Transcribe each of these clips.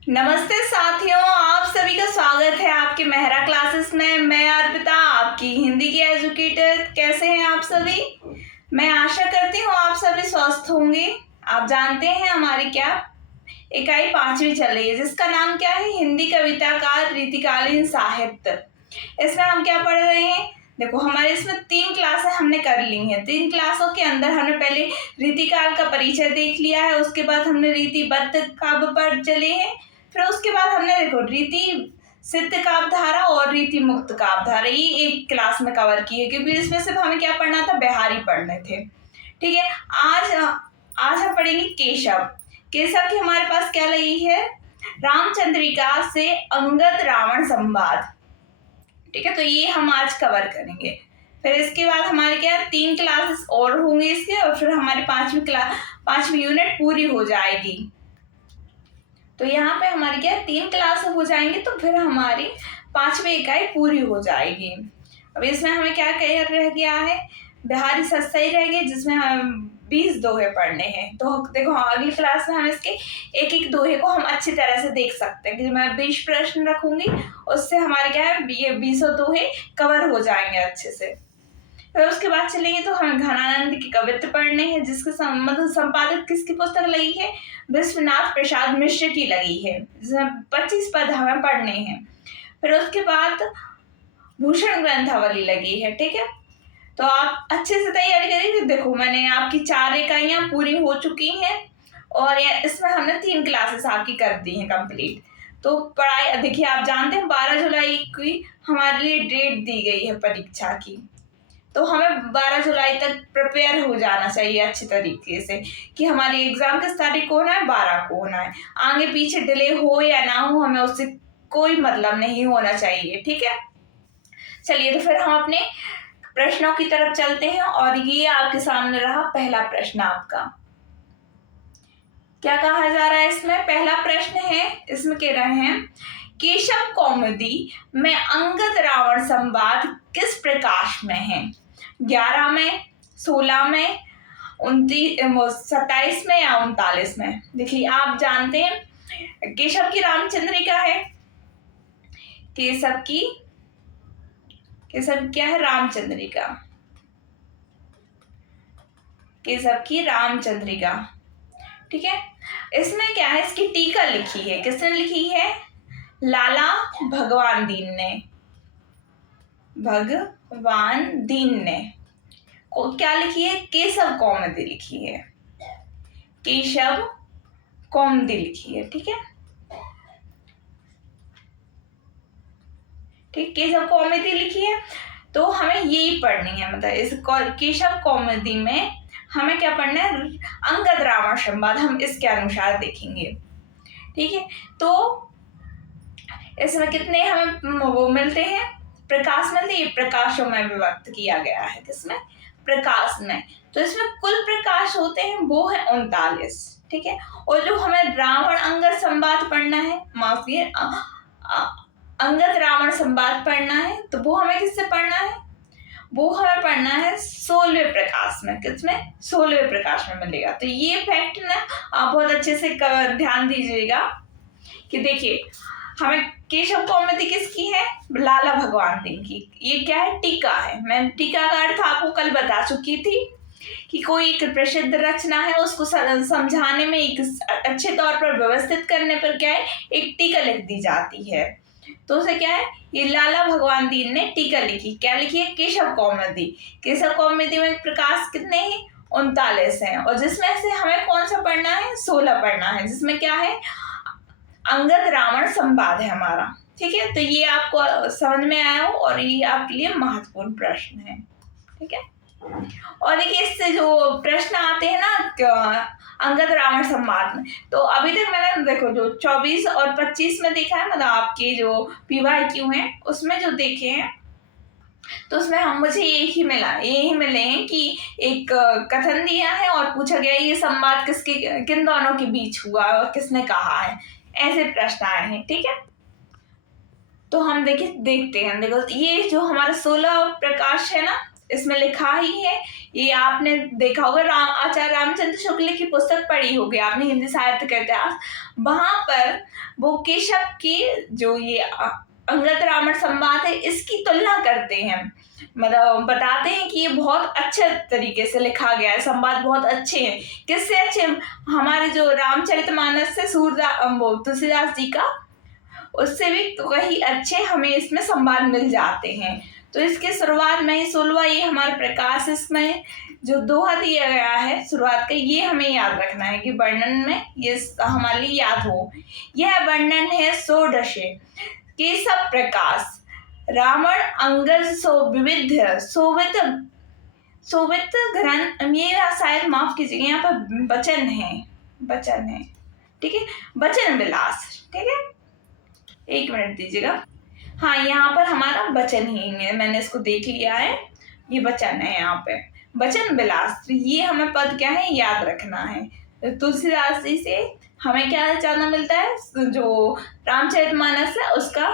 नमस्ते साथियों, आप सभी का स्वागत है आपके मेहरा क्लासेस में। मैं अर्पिता, आपकी हिंदी की एजुकेटर। कैसे हैं आप सभी? मैं आशा करती हूँ आप सभी स्वस्थ होंगे। आप जानते हैं हमारी क्या इकाई 5वीं चल रही है, जिसका नाम क्या है? हिंदी कविता का रीतिकालीन साहित्य। इसमें हम क्या पढ़ रहे हैं? देखो, हमारे इसमें 3 क्लासें हमने कर ली हैं। 3 क्लासों के अंदर हमने पहले रीतिकाल का परिचय देख लिया है, उसके बाद हमने रीतिबद्ध काव्य पर चले हैं, फिर उसके बाद हमने देखो रीति सिद्ध काव्यधारा और रीति मुक्त काव्यधारा ये एक क्लास में कवर की है, क्योंकि इसमें सिर्फ हमें क्या पढ़ना था? बिहारी पढ़ने थे। ठीक है। आज हम पढ़ेंगे केशव। केशव की हमारे पास क्या लगी है? रामचंद्रिका से अंगद रावण संवाद। ठीक है, तो ये हम आज कवर करेंगे। फिर इसके बाद हमारे क्या 3 क्लासेस और होंगे इसके, और फिर हमारी 5वीं यूनिट पूरी हो जाएगी। तो यहाँ पे हमारी क्या 3 क्लास हो जाएंगे, तो फिर हमारी 5वीं इकाई पूरी हो जाएगी। अब इसमें हमें क्या रह गया है? बिहारी सस्ता रह गया, जिसमें हम 20 दोहे पढ़ने हैं। तो देखो, अगली क्लास में हम इसके एक एक दोहे को हम अच्छी तरह से देख सकते हैं, कि मैं 20 प्रश्न रखूंगी, उससे हमारे क्या है ये 20 दोहे कवर हो जाएंगे अच्छे से। फिर उसके बाद चलेंगे तो हमें घनानंद की कवित्त पढ़ने हैं, जिसके संपादित किसकी पुस्तक लगी है? विश्वनाथ प्रसाद मिश्र की लगी है, जिसमें 25 पद हमें पढ़ने हैं। फिर उसके बाद भूषण ग्रंथावली लगी है। ठीक है, तो आप अच्छे से तैयारी करिए। देखो, मैंने आपकी 4 इकाइयां पूरी हो चुकी हैं, और इसमें हमने 3 क्लासेस आपकी कर दी हैं कंप्लीट। तो पढ़ाई देखिए, आप जानते हैं 12 जुलाई की हमारे लिए डेट दी गई है परीक्षा की। तो हमें 12 जुलाई तक प्रिपेयर हो जाना चाहिए अच्छी तरीके से, कि हमारी एग्जाम किस तारीख को होना है? 12 को होना है। आगे पीछे डिले हो या ना हो, हमें उससे कोई मतलब नहीं होना चाहिए। ठीक है, चलिए, तो फिर हम अपने प्रश्नों की तरफ चलते हैं। और ये आपके सामने रहा पहला प्रश्न आपका। क्या कहा जा रहा है इसमें? पहला प्रश्न है, इसमें कह रहे हैं केशव कौमुदी में अंगद रावण संवाद किस प्रकाश में है? 11 में, 16 में, 27 में या 39 में? देखिए, आप जानते हैं केशव की रामचंद्रिका है। केशव क्या है? रामचंद्रिका। केशव की रामचंद्रिका। ठीक है, इसमें क्या है? इसकी टीका लिखी है। किसने लिखी है? लाला भगवान दीन ने। क्या लिखी है? केशव कौमुदी लिखी है। केशव कौमुदी लिखी है। ठीक है, ठीक, केशव कौमुदी लिखी है। तो हमें यही पढ़नी है, मतलब इस केशव कौमुदी में हमें क्या पढ़ना है? अंगद रावण संवाद हम इसके अनुसार देखेंगे। ठीक है, तो इसमें कितने हमें वो मिलते हैं? प्रकाश मिलते हैं। प्रकाशों में विभक्त किया गया है। किसमें? प्रकाश में। तो इसमें कुल प्रकाश होते हैं वो है 39। ठीक है, और जो हमें रावण अंगद संवाद पढ़ना है, माफी, अंगद रावण संवाद पढ़ना है, तो वो हमें किससे पढ़ना है? वो हमें पढ़ना है 16वें प्रकाश में। किसमें? 16वें प्रकाश में मिलेगा। तो ये फैक्ट ना आप बहुत अच्छे से ध्यान दीजिएगा, कि देखिए हमें केशव कौमुदी किसकी है? लाला भगवान दीन की। ये क्या है? टीका है। मैं टीका का अर्थ आपको कल बता चुकी थी, कि कोई एक प्रसिद्ध रचना है, उसको समझाने में, एक अच्छे तौर पर व्यवस्थित करने पर क्या है? एक टीका लिख दी जाती है। तो उसे क्या है? ये लाला भगवान दीन ने टीका लिखी। क्या लिखी है? केशव कौमुदी। केशव कौमुदी में प्रकाश कितने हैं? 39 हैं, और जिसमें से हमें कौन सा पढ़ना है? 16 पढ़ना है, जिसमें क्या है? अंगद रावण संवाद है हमारा। ठीक है, तो ये आपको समझ में आया हो, और ये आपके लिए महत्वपूर्ण प्रश्न है। ठीक है, और देखिए इससे जो प्रश्न आते हैं ना अंगद रावण संवाद में, तो अभी तक मैंने देखो जो 24 और 25 में देखा है, मतलब आपके जो PYQ हैं उसमें जो देखे हैं, तो उसमें मुझे यही मिले हैं कि एक कथन दिया है और पूछा गया है ये संवाद किन दोनों के बीच हुआ और किसने कहा है। ऐसे प्रश्न आए हैं। ठीक है, तो हम देखते हैं। देखो, ये जो हमारा 16 प्रकाश है ना, इसमें लिखा ही है। ये आपने देखा होगा, आचार्य रामचंद्र शुक्ल की पुस्तक पढ़ी होगी आपने, हिंदी साहित्य का इतिहास। वहां पर वो केशव की जो ये अंगद रावण संवाद है इसकी तुलना करते हैं, मतलब बताते हैं कि ये बहुत अच्छे तरीके से लिखा गया है, संवाद बहुत अच्छे हैं। किससे अच्छे? हमारे जो रामचरितमानस से वो तुलसीदास जी का, उससे भी कहीं अच्छे हमें इसमें संवाद मिल जाते हैं। तो इसकी शुरुआत में ही 16वां ये हमारे प्रकाश इसमें जो दोहा दिया गया है शुरुआत का, ये हमें याद रखना है कि वर्णन में ये हमारे लिए याद हो। यह वर्णन है षोडशे केशव प्रकाश रावण अंगद सो विविध सोवित ग्रंथ। ये शायद माफ कीजिएगा, यहाँ पर वचन है, ठीक है, वचन विलास, ठीक है, एक मिनट दीजिएगा। हाँ, यहाँ पर हमारा वचन ही है, मैंने इसको देख लिया है, ये वचन है यहाँ पे, वचन विलास। तो ये हमें पद क्या है याद रखना है। तो तुलसीदास जी से हमें क्या जानना मिलता है, जो रामचरितमानस है उसका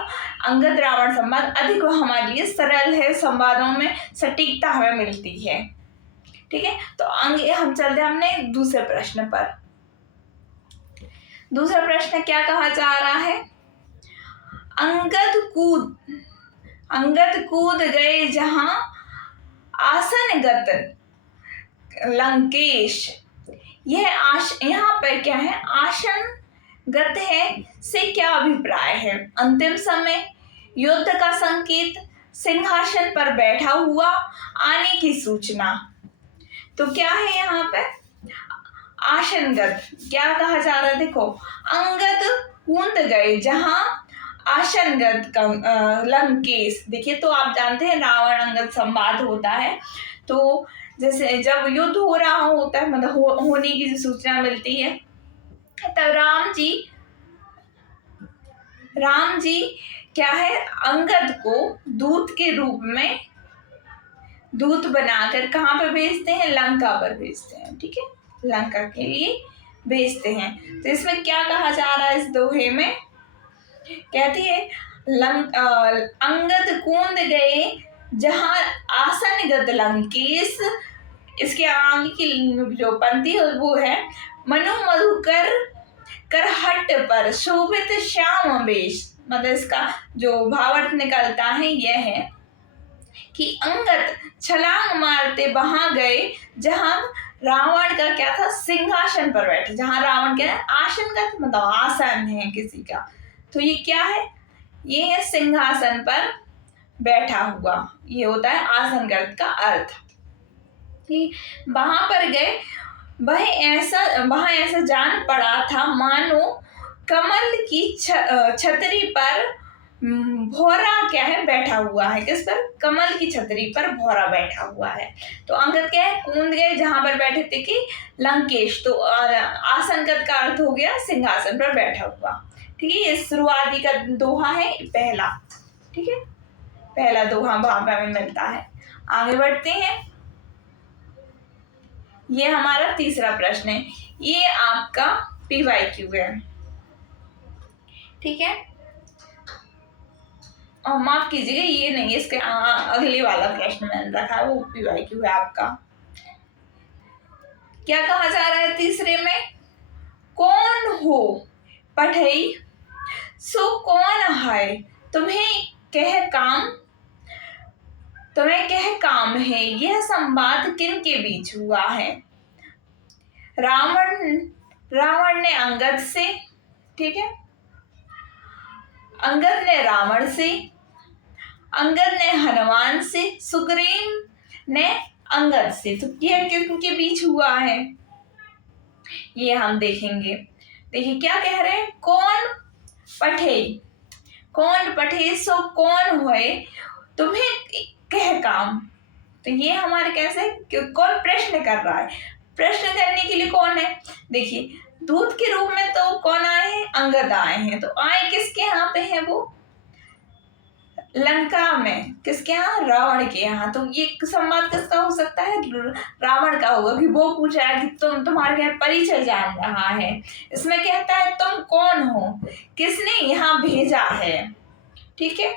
अंगद रावण संवाद अधिक हमारे लिए सरल है, संवादों में सटीकता हमें मिलती है, ठीक है। तो आगे हम चलते हैं अपने दूसरे प्रश्न पर। दूसरा प्रश्न क्या कहा जा रहा है? अंगद कूद गए जहां आसनगत लंकेश। यहाँ पर क्या है, आसनगत है से क्या अभिप्राय है? अंतिम समय, युद्ध का संकेत, सिंहासन पर बैठा हुआ, आने की सूचना। तो क्या है यहाँ पे? आसनगत क्या कहा जा रहा है? देखो, अंगद कूद गए जहां आसनगत लंकेश। देखिए, तो आप जानते हैं रावण अंगद संवाद होता है, तो जैसे जब युद्ध हो रहा होता है, मतलब होने की जो सूचना मिलती है, तब राम जी क्या है, अंगद को दूत के रूप में दूत बनाकर कहाँ पर भेजते हैं? लंका पर भेजते हैं, ठीक है, लंका के लिए भेजते हैं। तो इसमें क्या कहा जा रहा है इस दोहे में? कहती है अंगद कूद गए जहां आसनगत लंकेश। इसके आगे की जो पंक्ति है वो है, मनु मधुकर करहट पर शोभित श्याम वेश। मतलब इसका जो भावार्थ निकलता है यह है कि अंगद छलांग मारते वहां गए जहां रावण का क्या था, सिंहासन पर बैठे। जहां रावण क्या है, आसनगत, मतलब आसन है किसी का, तो ये क्या है, ये है सिंहासन पर बैठा हुआ, ये होता है आसनगत का अर्थ। वहां पर गए, वहां ऐसा जान पड़ा था मानो कमल की छतरी पर भौरा क्या है, बैठा हुआ है। किस पर? कमल की छतरी पर भौरा बैठा हुआ है। तो अंगद क्या है, कूद गए जहां पर बैठे थे कि लंकेश। तो आसनगत का अर्थ हो गया सिंहासन पर बैठा हुआ, ठीक है। ये शुरुआती का दोहा है पहला, ठीक है, पहला दोहा भाभा में मिलता है। आगे बढ़ते हैं, ये हमारा तीसरा प्रश्न है, ये आपका PYQ है, ठीक है। और माफ कीजिएगा, ये नहीं, इसके अगले वाला प्रश्न मैंने रखा है वो PYQ है आपका। क्या कहा जा रहा है तीसरे में? कौन हो पढ़ई सो कौन है, तुम्हें कह काम है, यह संवाद किन के बीच हुआ है? रावण ने अंगद से, ठीक है, अंगद ने रावण से, अंगद ने हनुमान से, सुग्रीव ने अंगद से। तो यह किनके बीच हुआ है, ये हम देखेंगे। देखिए क्या कह रहे हैं, कौन पढ़े सो कौन होए, तुम्हें कह काम। तो ये हमारे कैसे, कौन प्रश्न कर रहा है, प्रश्न करने के लिए कौन है? देखिए, दूत के रूप में तो कौन आए हैं, अंगद आए हैं। तो आए किसके यहाँ पे हैं वो? लंका में। किसके यहाँ? रावण के यहाँ। तो ये संवाद किसका हो सकता है? रावण का होगा, कि वो पूछ रहा है कि तुम्हारे यहाँ परिचय जान रहा है। इसमें कहता है तुम कौन हो, किसने यहाँ भेजा है, ठीक है,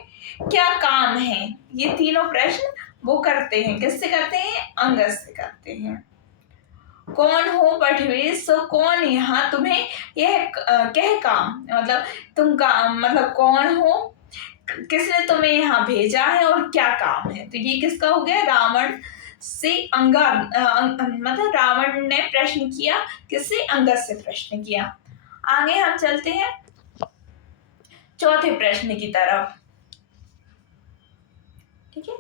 क्या काम है। ये तीनों प्रश्न वो करते हैं, किससे करते हैं? अंगद से करते हैं। कौन हो बटवे सो कौन यहाँ तुम्हें यह कह काम, मतलब तुम काम, मतलब कौन हो, किसने तुम्हें यहाँ भेजा है और क्या काम है। तो ये किसका हो गया? रावण से अंगद, मतलब रावण ने प्रश्न किया, किससे? अंगद से प्रश्न किया। आगे हम चलते हैं चौथे प्रश्न की तरफ। ठीक है,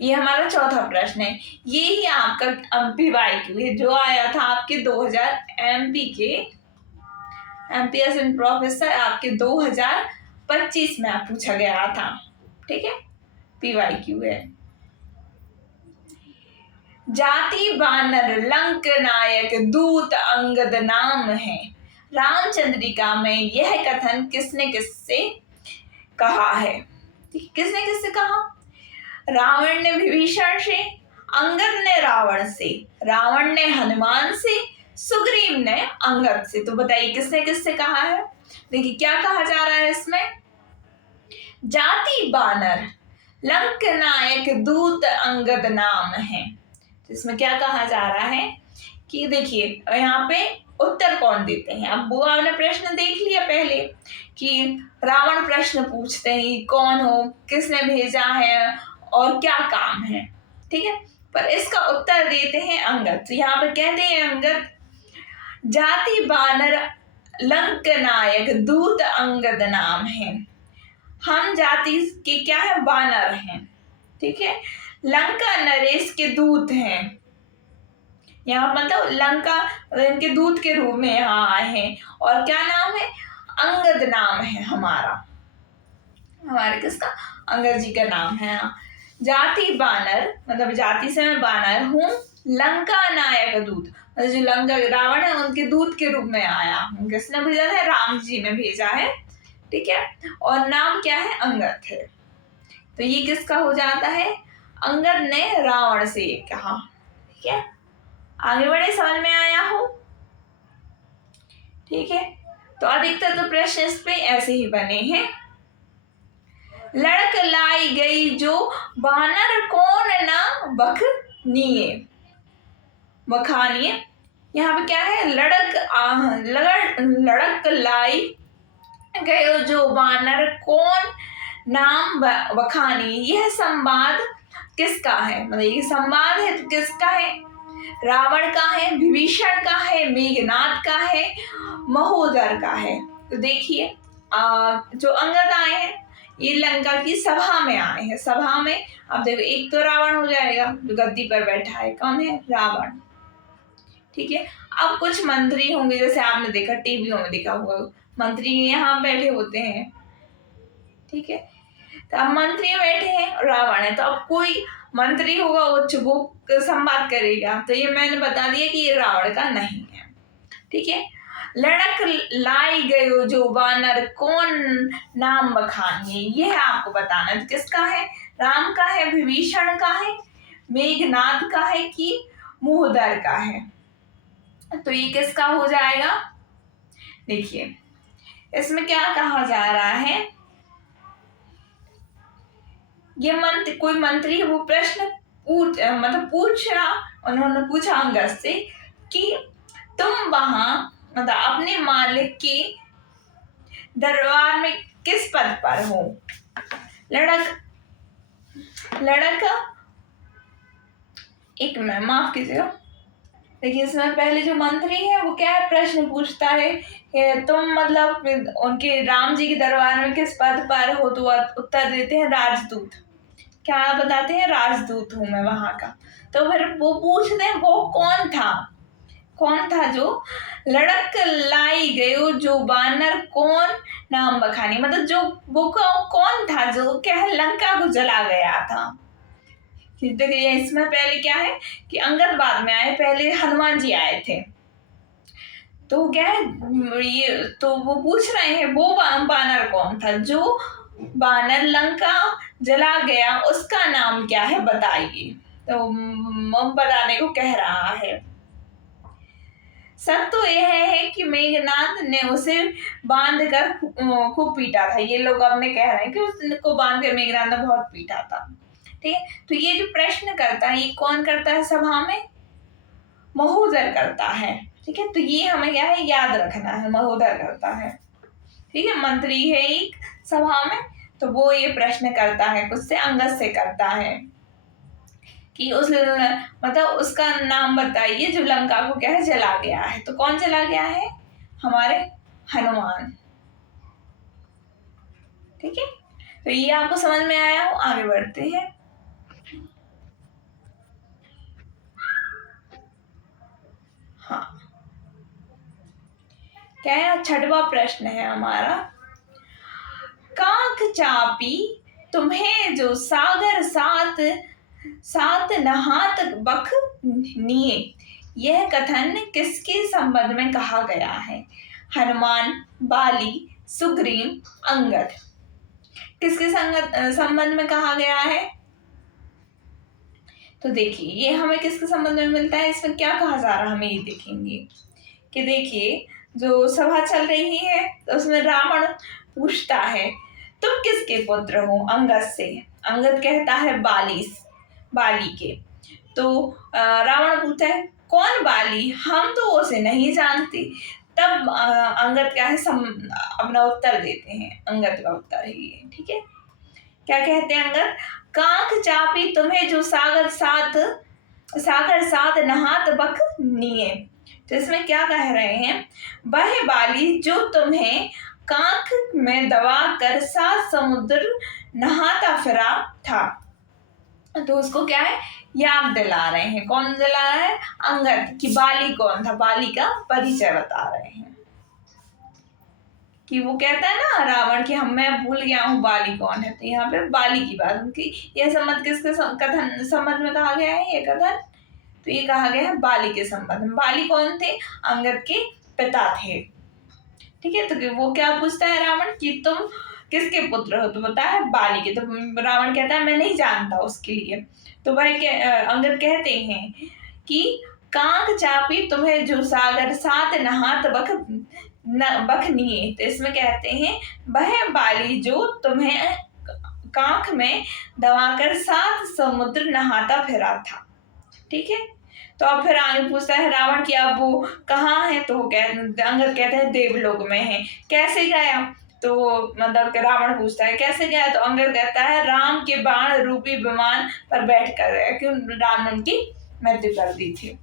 ये हमारा चौथा प्रश्न है। ये ही आपका PYQ है जो आया था आपके 2000 MP के, MPS इन प्रोफेसर आपके 2025 में पूछा गया था। ठीक है, PYQ है। जाति बानर लंक नायक दूत अंगद नाम है, रामचंद्रिका में यह कथन किसने किससे कहा है? किसने किससे कहा? रावण ने विभीषण से, अंगद ने रावण से, रावण ने हनुमान से, सुग्रीव ने अंगद से। तो बताइए किसने किससे कहा है? देखिए क्या कहा जा रहा है इसमें, जाति बानर लंक नायक दूत अंगद नाम है। तो इसमें क्या कहा जा रहा है कि देखिए यहाँ पे उत्तर कौन देते हैं। अब वो आपने प्रश्न देख लिया पहले कि रावण प्रश्न पूछते हैं कौन हो, किसने भेजा है और क्या काम है। ठीक है, पर इसका उत्तर देते हैं अंगद। तो यहाँ पर कहते हैं अंगद, जाति बानर लंक नायक दूत अंगद नाम है। हम जाति के क्या है? बानर हैं। ठीक है, लंका नरेश के दूत हैं। यहाँ मतलब लंका इनके दूत के रूप में यहाँ आए हैं। और क्या नाम है? अंगद नाम है हमारा, हमारे किसका? अंगद जी का नाम है। जाति बानर मतलब जाति से मैं बानर हूँ, लंका नायक दूत मतलब जो लंका रावण है उनके दूत के रूप में आया हूँ। किसने भेजा है? राम जी ने भेजा है। ठीक है, और नाम क्या है? अंगद है। तो ये किसका हो जाता है? अंगद ने रावण से ये कहा। ठीक है, आगे बढ़े, समझ में आया हो? ठीक है, तो अधिकतर तो प्रश्न इस पे ऐसे ही बने हैं। लड़क लाई गई जो बानर कौन ना बखनिए, बखानिए। यहाँ पे क्या है? लड़क लाई गयो जो बानर कौन नाम बखानी। यह संवाद किसका है? मतलब ये संवाद है तो किसका है? रावण का है, विभीषण का है, मेघनाद का है, महोदर का है। तो देखिए जो अंगद आए हैं ये लंका की सभा में आए हैं। सभा में अब देखो एक तो रावण हो जाएगा जो गद्दी पर बैठा है, कौन है? रावण। ठीक है, अब कुछ मंत्री होंगे, जैसे आपने देखा टीवियों में देखा होगा मंत्री यहाँ बैठे होते हैं। ठीक है, तो अब मंत्री बैठे हैं, रावण है, तो अब कोई मंत्री होगा वो संवाद करेगा। तो ये मैंने बता दिया कि ये रावण का नहीं है। ठीक है, लड़क लाई गयो जो बानर कौन नाम बखानिए, ये है आपको बताना है किसका है? राम का है, विभीषण का है, मेघनाद का है कि मुहदर का है। तो ये किसका हो जाएगा? देखिए इसमें क्या कहा जा रहा है, ये कोई मंत्री है वो प्रश्न पूछ रहा, उन्होंने पूछा अंगद से कि तुम वहां मतलब अपने मालिक के दरबार में किस पद पर हो? लड़क एक मिनट माफ कीजिएगा। देखिए इसमें पहले जो मंत्री है वो क्या है? प्रश्न पूछता है कि तुम मतलब उनके राम जी के दरबार में किस पद पर हो? तो उत्तर देते हैं राजदूत। क्या बताते हैं? राजदूत हूं मैं वहां का। तो फिर वो पूछते हैं वो कौन था जो लड़क लाई गयो जो बानर कौन नाम बखानी, मतलब जो वो कौन था जो क्या है? लंका को जला गया था। देखिए इसमें पहले क्या है कि अंगद बाद में आए, पहले हनुमान जी आए थे। तो क्या है ये, तो वो पूछ रहे हैं वो बानर कौन था जो बानर लंका जला गया, उसका नाम क्या है बताइए। तो बताने को कह रहा है। सत्य तो यह है कि मेघनाद ने उसे बांध कर खूब पीटा था। ये लोग अब में कह रहे हैं कि उसको बांध कर मेघनाद ने बहुत पीटा था। ठीक है। तो ये जो प्रश्न करता है ये कौन करता है सभा में? महोदय करता है। ठीक है, तो ये हमें क्या है याद रखना है, महोदय करता है। ठीक है, मंत्री है एक सभा में, तो वो ये प्रश्न करता है, उससे अंगद से करता है कि उस मतलब उसका नाम बताइए जो लंका को क्या है जला गया है। तो कौन जला गया है? हमारे हनुमान। ठीक है, तो ये आपको समझ में आया हो। आगे बढ़ते हैं। हाँ, क्या है? छठवां प्रश्न है हमारा। काक चापी तुम्हें जो सागर सात सात नहात बख निये, यह कथन किसके संबंध में कहा गया है? हनुमान, बाली, सुग्रीव, अंगद। किसके संबंध में कहा गया है? तो देखिए ये हमें किसके संबंध में मिलता है, इसमें क्या कहा जा रहा है हमें ये देखेंगे कि देखिए जो सभा चल रही है तो उसमें रावण पूछता है तुम किसके पुत्र हो? अंगद से। अंगद कहता है बाली के। तो रावण पूछता है कौन बाली? हम तो उसे नहीं जानते। तब अंगद क्या है अपना उत्तर देते हैं। अंगद का उत्तर है ये। ठीक है, क्या कहते हैं अंगद? कांख चापी तुम्हें जो सागर साथ नहात बख निये। तो इसमें क्या कह रहे हैं? वह बाली जो तुम्हें कांख में दबा कर 7 समुद्र नहाता फिरा था। तो उसको क्या है याद दिला रहे हैं। कौन दिला रहा है? अंगद। कि बाली कौन था, बाली का परिचय बता रहे हैं कि वो कहता है ना रावण कि मैं भूल गया हूँ बाली कौन है। तो यहाँ पे बाली की बात उनकी यह संबंध किसके कथन संबंध में कहा गया है? ये कथन तो ये कहा गया है बाली के संबंध में। बाली कौन थे? अंगद के पिता थे। ठीक है, तो वो क्या पूछता है रावण कि तुम किसके पुत्र हो? तो बताया है बाली के। तो रावण कहता है मैं नहीं जानता उसके लिए। तो वह अंगद कहते हैं कि कांख चापी तुम्हें जो सागर सात नहात बखनिए। तो इसमें कहते हैं वह बाली जो तुम्हें कांख में दबाकर 7 समुद्र नहाता फिरा था। ठीक है, तो अब फिर आगे पूछता है रावण कि अब वो कहाँ है? तो वो अंगद कहते हैं देवलोक में है। कैसे गया? तो मतलब रावण पूछता है कैसे गया? तो अंगद कहता है राम के बाण रूपी विमान पर बैठ कर गया, क्योंकि राम ने उनकी मृत्यु कर दी थी।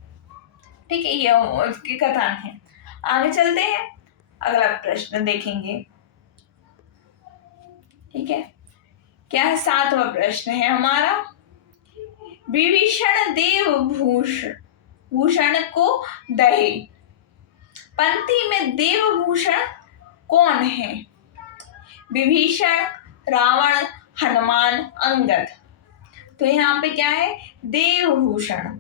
ठीक है, ये उसकी कथन है। आगे चलते हैं, अगला प्रश्न देखेंगे। ठीक है, क्या है? 7वां प्रश्न है हमारा। विभीषण देव भूषण को दहे। पंक्ति में देवभूषण कौन है? विभीषण, रावण, हनुमान, अंगद। तो यहाँ पे क्या है? देवभूषण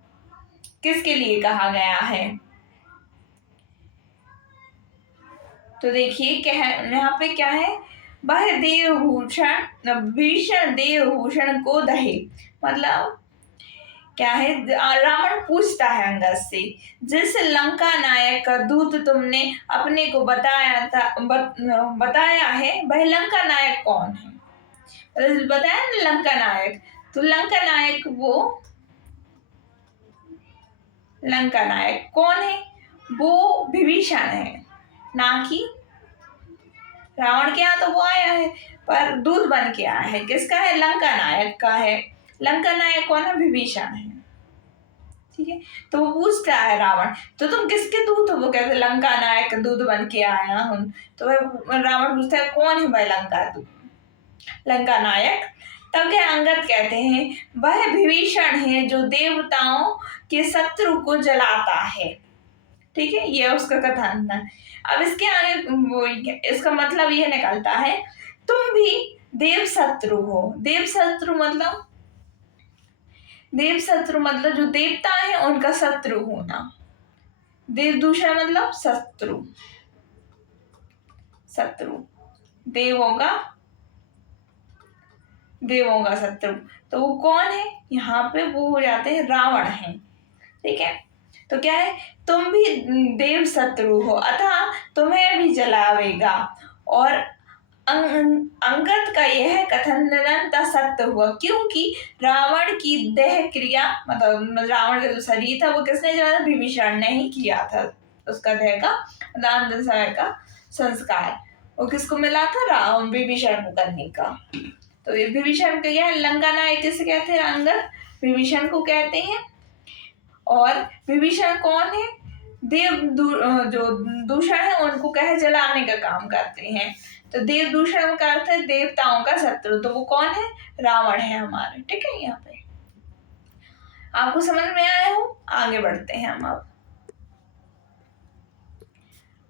किसके लिए कहा गया है? तो देखिए क्या है यहाँ पे, क्या है? वह देवभूषण भीषण देवभूषण को दहे। मतलब क्या है? रावण पूछता है अंगद से जिस लंका नायक का दूत तुमने अपने को बताया है वह लंका नायक कौन है? बताया ना लंका नायक। तो लंका नायक लंका नायक कौन है? वो विभीषण है, ना कि रावण के यहाँ। तो वो आया है पर दूत बन के आया है। किसका है? लंका नायक का है। लंका नायक कौन है? विभीषण है। ठीक है, तो वो पूछता है रावण तो तुम किसके दूत हो? वो कहते लंका नायक दूत बन के आया हूं। तो रावण पूछता है कौन है भाई लंका नायक? तब क्या अंगद कहते हैं वह विभीषण है जो देवताओं के शत्रु को जलाता है। ठीक है, ये उसका कथन है। अब इसके आगे इसका मतलब ये निकलता है तुम भी देव शत्रु हो। देव शत्रु मतलब जो देवता है उनका शत्रु होना। देव दूषण मतलब शत्रु देवों का शत्रु। तो वो कौन है? यहाँ पे वो हो जाते हैं रावण है। ठीक है, तो क्या है? तुम भी देव शत्रु हो अतः तुम्हें भी जलावेगा और अंगद का यह कथन निरंतर सत्य हुआ, क्योंकि रावण की दह क्रिया, मतलब रावण का जो शरीर था वो किसने जला था? विभीषण ने ही किया था। उसका दह का दान दशाएं का संस्कार वो किसको मिला था? विभीषण को करने का। तो ये विभीषण का क्या है? लंका नायक किसे कहते हैं? अंगद विभीषण को कहते हैं। और विभीषण कौन है? जो दूषण है उनको कहे जलाने का काम करते हैं। तो देव दूषण का अर्थ है देवताओं का शत्रु। तो वो कौन है? रावण है हमारे। ठीक है, यहाँ पे आपको समझ में आया हो? आगे बढ़ते हैं हम।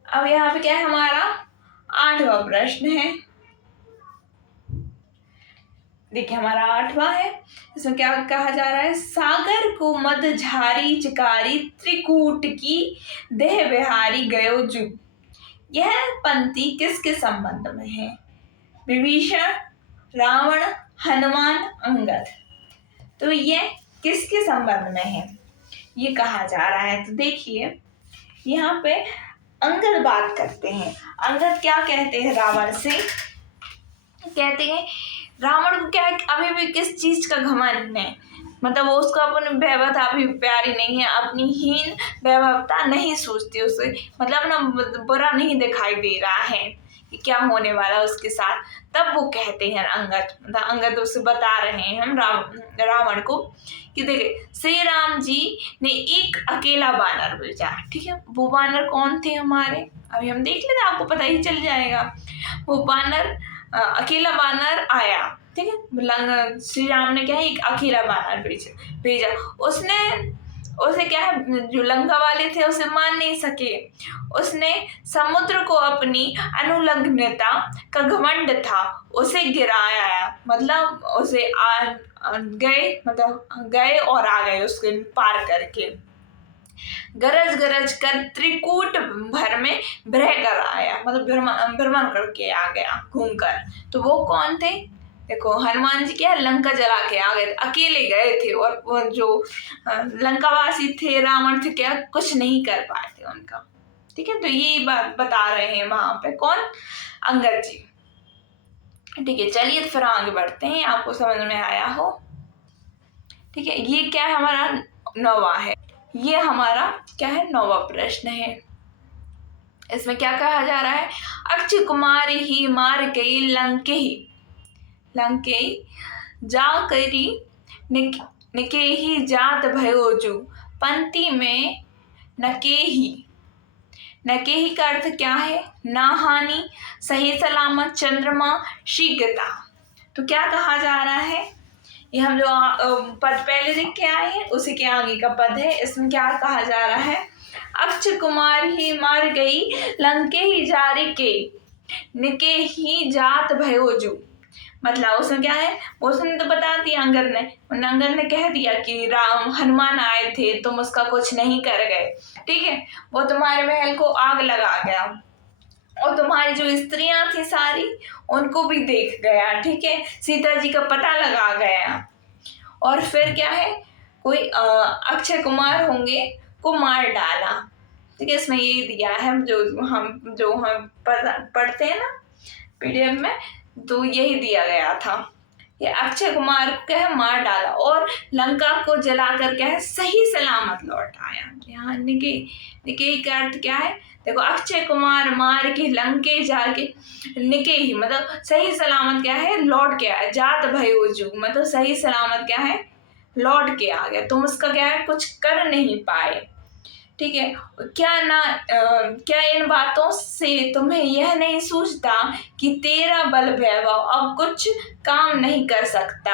अब यहाँ पे क्या है? हमारा 8वां प्रश्न है। देखिए हमारा 8वां है। इसमें क्या कहा जा रहा है? सागर को मदझारी चिकारी त्रिकूट की देह बिहारी गयो जू। यह पंक्ति किसके संबंध में है? विभीषण, रावण, हनुमान, अंगद। तो ये किसके संबंध में है ये कहा जा रहा है? तो देखिए यहाँ पे अंगद बात करते हैं। अंगद क्या कहते हैं रावण से? कहते हैं रावण को क्या अभी भी किस चीज का घमंड है, मतलब वो उसको अपनी वैभवता अभी प्यारी नहीं है, अपनी हीन वैभवता नहीं सोचती उसे, मतलब ना बुरा नहीं दिखाई दे रहा है कि क्या होने वाला उसके साथ। तब वो कहते हैं अंगद, मतलब अंगद उसे बता रहे हैं हम रावण को कि देखिए श्री राम जी ने एक अकेला बानर भेजा। ठीक है, वो बानर कौन थे हमारे? अभी हम देख लेते, आपको पता ही चल जाएगा। वो बानर अकेला बानर आया। ठीक है, श्री राम ने क्या है? एक अकेला बानर भेजा। उसे क्या है? जो लंका वाले थे उसे मान नहीं सके। उसने समुद्र को अपनी अनुलग्नता का घमंड था उसे गिराया, मतलब उसे गए और आ गए उसके पार करके। गरज गरज कर त्रिकूट भर में भ्रह कर आया, मतलब भ्रमण करके आ गया घूमकर। तो वो कौन थे? देखो हनुमान जी क्या लंका जला के आ गए, अकेले गए थे, और वो जो लंकावासी थे रावण थे क्या कुछ नहीं कर पाए थे उनका। ठीक है, तो ये बात बता रहे हैं वहां पे कौन? अंगद जी। ठीक है, चलिए फिर आगे बढ़ते हैं, आपको समझ में आया हो। ठीक है, ये क्या है? हमारा 9वां है। ये हमारा क्या है? 9वां प्रश्न है। इसमें क्या कहा जा रहा है? अक्षय कुमार ही मार गई लंके जा करी निकेही जात भयो जू। पंक्ति में नकेही का अर्थ क्या है? ना हानि, सही सलामत, चंद्रमा, शीघ्रता। तो क्या कहा जा रहा है? ये हम जो पद पहले देख के आए हैं उसी के आगे का पद है। इसमें क्या कहा जा रहा है? अक्षय कुमार ही मार गई लंके ही जारी के निके ही जात भयो जू। मतलब उसमें क्या है? उसने तो बता दिया अंगद ने कह दिया कि राम हनुमान आए थे, तुम उसका कुछ नहीं कर गए। ठीक है, वो तुम्हारे महल को आग लगा गया और तुम्हारी जो स्त्रियां थी सारी उनको भी देख गया। ठीक है, सीता जी का पता लगा गया। और फिर क्या है? कोई अक्षय कुमार होंगे को मार डाला। ठीक है, इसमें यही दिया है जो हम पढ़ते हैं ना पीडीएफ में, तो यही दिया गया था। ये अक्षय कुमार को क्या है? मार डाला और लंका को जलाकर क्या है? सही सलामत लौट आया। यहाँ निके का अर्थ क्या है? देखो अक्षय कुमार मार के लंके जाके निके ही मतलब सही सलामत क्या है? लौट के आया। जात भयो जू मतलब सही सलामत क्या है? लौट के आ गया। तुम उसका क्या है? कुछ कर नहीं पाए। ठीक है, क्या इन बातों से तुम्हें यह नहीं सूझता कि तेरा बल वैभव अब कुछ काम नहीं कर सकता,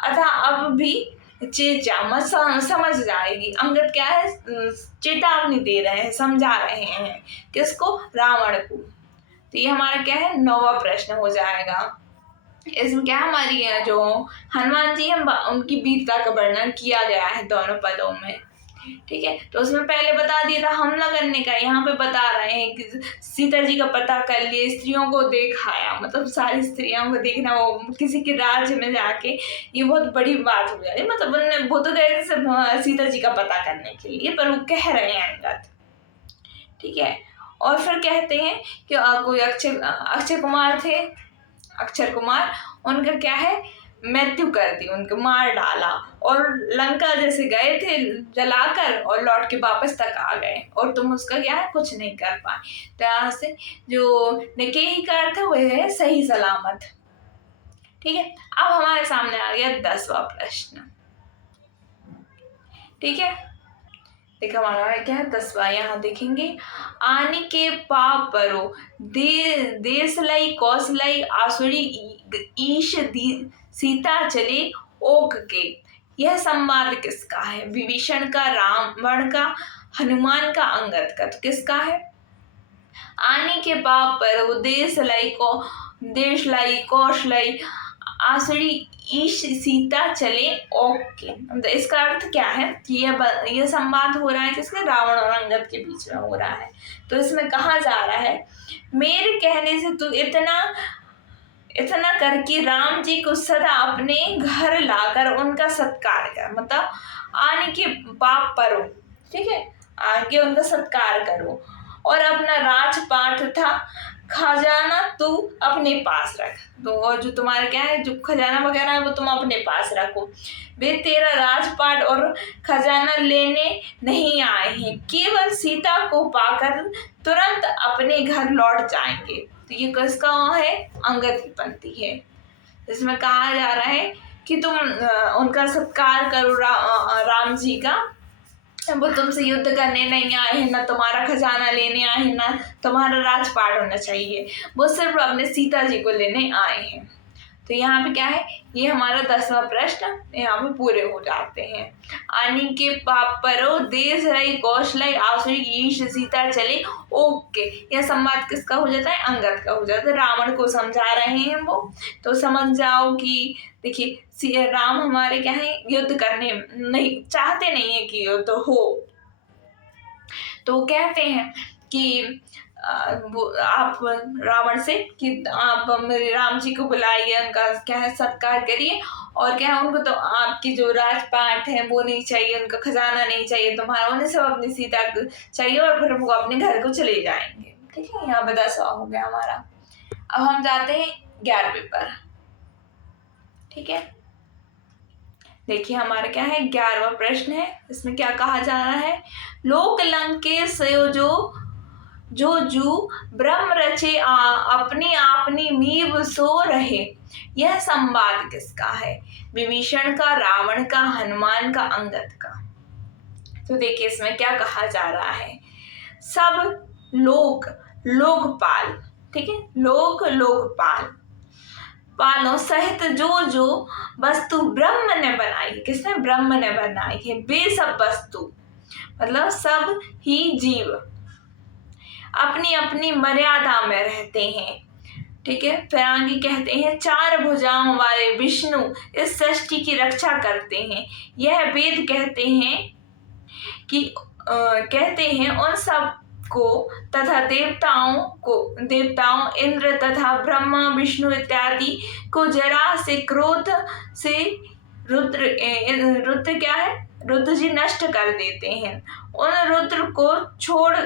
अतः अब भी चेचा मत समझ जाएगी। अंगद क्या है? चेतावनी दे रहे हैं, समझा रहे हैं किसको? रावण को। तो ये हमारा क्या है? 9वां प्रश्न हो जाएगा। इसमें क्या हमारी जो हनुमान जी हम उनकी वीरता का वर्णन किया गया है दोनों पदों में। ठीक है, तो उसमें पहले बता दिया था हमला करने का, यहाँ पे बता रहे हैं कि सीता जी का पता कर लिए, स्त्रियों को दिखाया, मतलब सारी स्त्रियों को देखना वो किसी के राज्य में जाके ये बहुत बड़ी बात हो जाए। मतलब वो तो गए सीता जी का पता करने के लिए, पर वो कह रहे हैं अंगद। ठीक है, और फिर कहते हैं कि कोई अक्षय कुमार थे अक्षय कुमार, उनका क्या है, मृत्यु कर दी, उनको मार डाला और लंका जैसे गए थे जलाकर और लौट के वापस तक आ गए और तुम उसका क्या है, कुछ नहीं कर पाए। तो यहाँ से जो निकेही का अर्थ है वो है सही सलामत। ठीक है, अब हमारे सामने आ गया 10वां प्रश्न। ठीक है, देखो हमारा क्या है 10वां, यहाँ देखेंगे, आने के पाप परो देश लई कौशलई आसुरी ईश सीता चले ओक के। यह संवाद किसका है? विभीषण का, रावण का, हनुमान का, अंगद का। तो किसका है? आने के पाप परो देश लई कौशलई आसुरी ईश सीता चले ओके। तो इसका अर्थ क्या है कि यह संवाद हो रहा है किसके? रावण और अंगद के बीच में हो रहा है। तो इसमें कहा जा रहा है, मेरे कहने से तू इतना करके राम जी को सदा अपने घर लाकर उनका सत्कार कर, मतलब आने के पाप परो, ठीक है, आगे उनका सत्कार करो और अपना राजपाट था खजाना तू अपने पास रख। तो और जो तुम्हारा क्या है, जो खजाना वगैरह है वो तुम अपने पास रखो। वे तेरा राजपाट और खजाना लेने नहीं आए हैं, केवल सीता को पाकर तुरंत अपने घर लौट जाएंगे। तो ये किसका है? अंगद की पंक्ति है, जिसमें कहा जा रहा है कि तुम उनका सत्कार करो, राम जी का। वो तुमसे युद्ध करने नहीं आए हैं, ना तुम्हारा खजाना लेने आए हैं, ना तुम्हारा राजपाट होना चाहिए, वो सिर्फ अपने सीता जी को लेने आए हैं। तो यहाँ पे क्या है, ये हमारा 10वां प्रश्न यहाँ पे पूरे हो जाते हैं। आने के पाप परो देश रही कौशलई आसुरी ईश सीता चले ओके। यह संवाद किसका हो जाता है? अंगद का हो जाता है। रावण को समझा रहे हैं वो, तो समझ जाओ कि देखिए राम हमारे क्या है, युद्ध करने नहीं चाहते, नहीं है कि युद्ध हो। तो कहते हैं कि आप रावण से कि आप मेरे राम जी को बुलाइए, उनका क्या है सत्कार करिए, और क्या है उनको तो आपकी जो राजपाट है वो नहीं चाहिए, उनका खजाना नहीं चाहिए तुम्हारा, उन्हें सब अपनी सीता चाहिए और फिर वो अपने घर को चले जाएंगे। ठीक है, यहाँ पे 10वां हो गया हमारा। अब हम जाते हैं 11वें पर। ठीक है, देखिए हमारा क्या है 11वां प्रश्न है। इसमें क्या कहा जा रहा है, लोक लंकेश जो जू ब्रह्म रचे अपनी आपनी मीब सो रहे। यह संवाद किसका है? विभीषण का, रावण का, हनुमान का, अंगद का। तो देखिए इसमें क्या कहा जा रहा है, सब लोकपाल, ठीक है, लोकपाल पालों सहित जो वस्तु ब्रह्म ने बनाई, किसने? ब्रह्म ने बनाई है। वे सब वस्तु मतलब सब ही जीव अपनी अपनी मर्यादा में रहते हैं। ठीक है, फिर आगे कहते हैं, 4 भुजाओं वाले विष्णु इस सृष्टि की रक्षा करते हैं। यह वेद कहते हैं उन सब को तथा देवताओं इंद्र तथा ब्रह्मा विष्णु इत्यादि को जरा से क्रोध से रुद्र क्या है, रुद्र जी नष्ट कर देते हैं। उन रुद्र को छोड़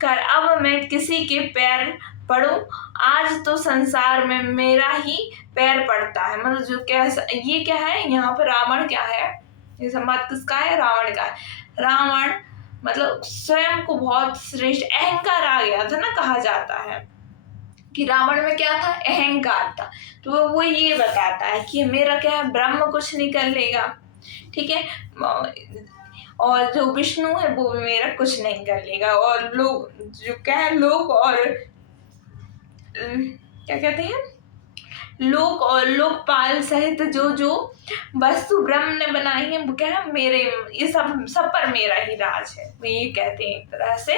कर अब मैं किसी के पैर पड़ूं, आज तो संसार में मेरा ही पैर पड़ता है। मतलब जो क्या ये क्या है, यहाँ पर रावण क्या है, ये संवाद किसका है? रावण का। रावण मतलब स्वयं को बहुत श्रेष्ठ, अहंकार आ गया था ना, कहा जाता है कि रावण में क्या था? अहंकार था। तो वो ये बताता है कि मेरा क्या है, ब्रह्म कुछ नहीं कर लेगा, ठीक है, और जो विष्णु है वो भी मेरा कुछ नहीं कर लेगा। और लोग जो क्या है, लोग और क्या कहते हैं, लोक और लोकपाल सहित जो वस्तु ब्रह्म ने बनाई है वो क्या है, मेरे, ये सब पर मेरा ही राज है, वो ये कहते हैं एक तरह से।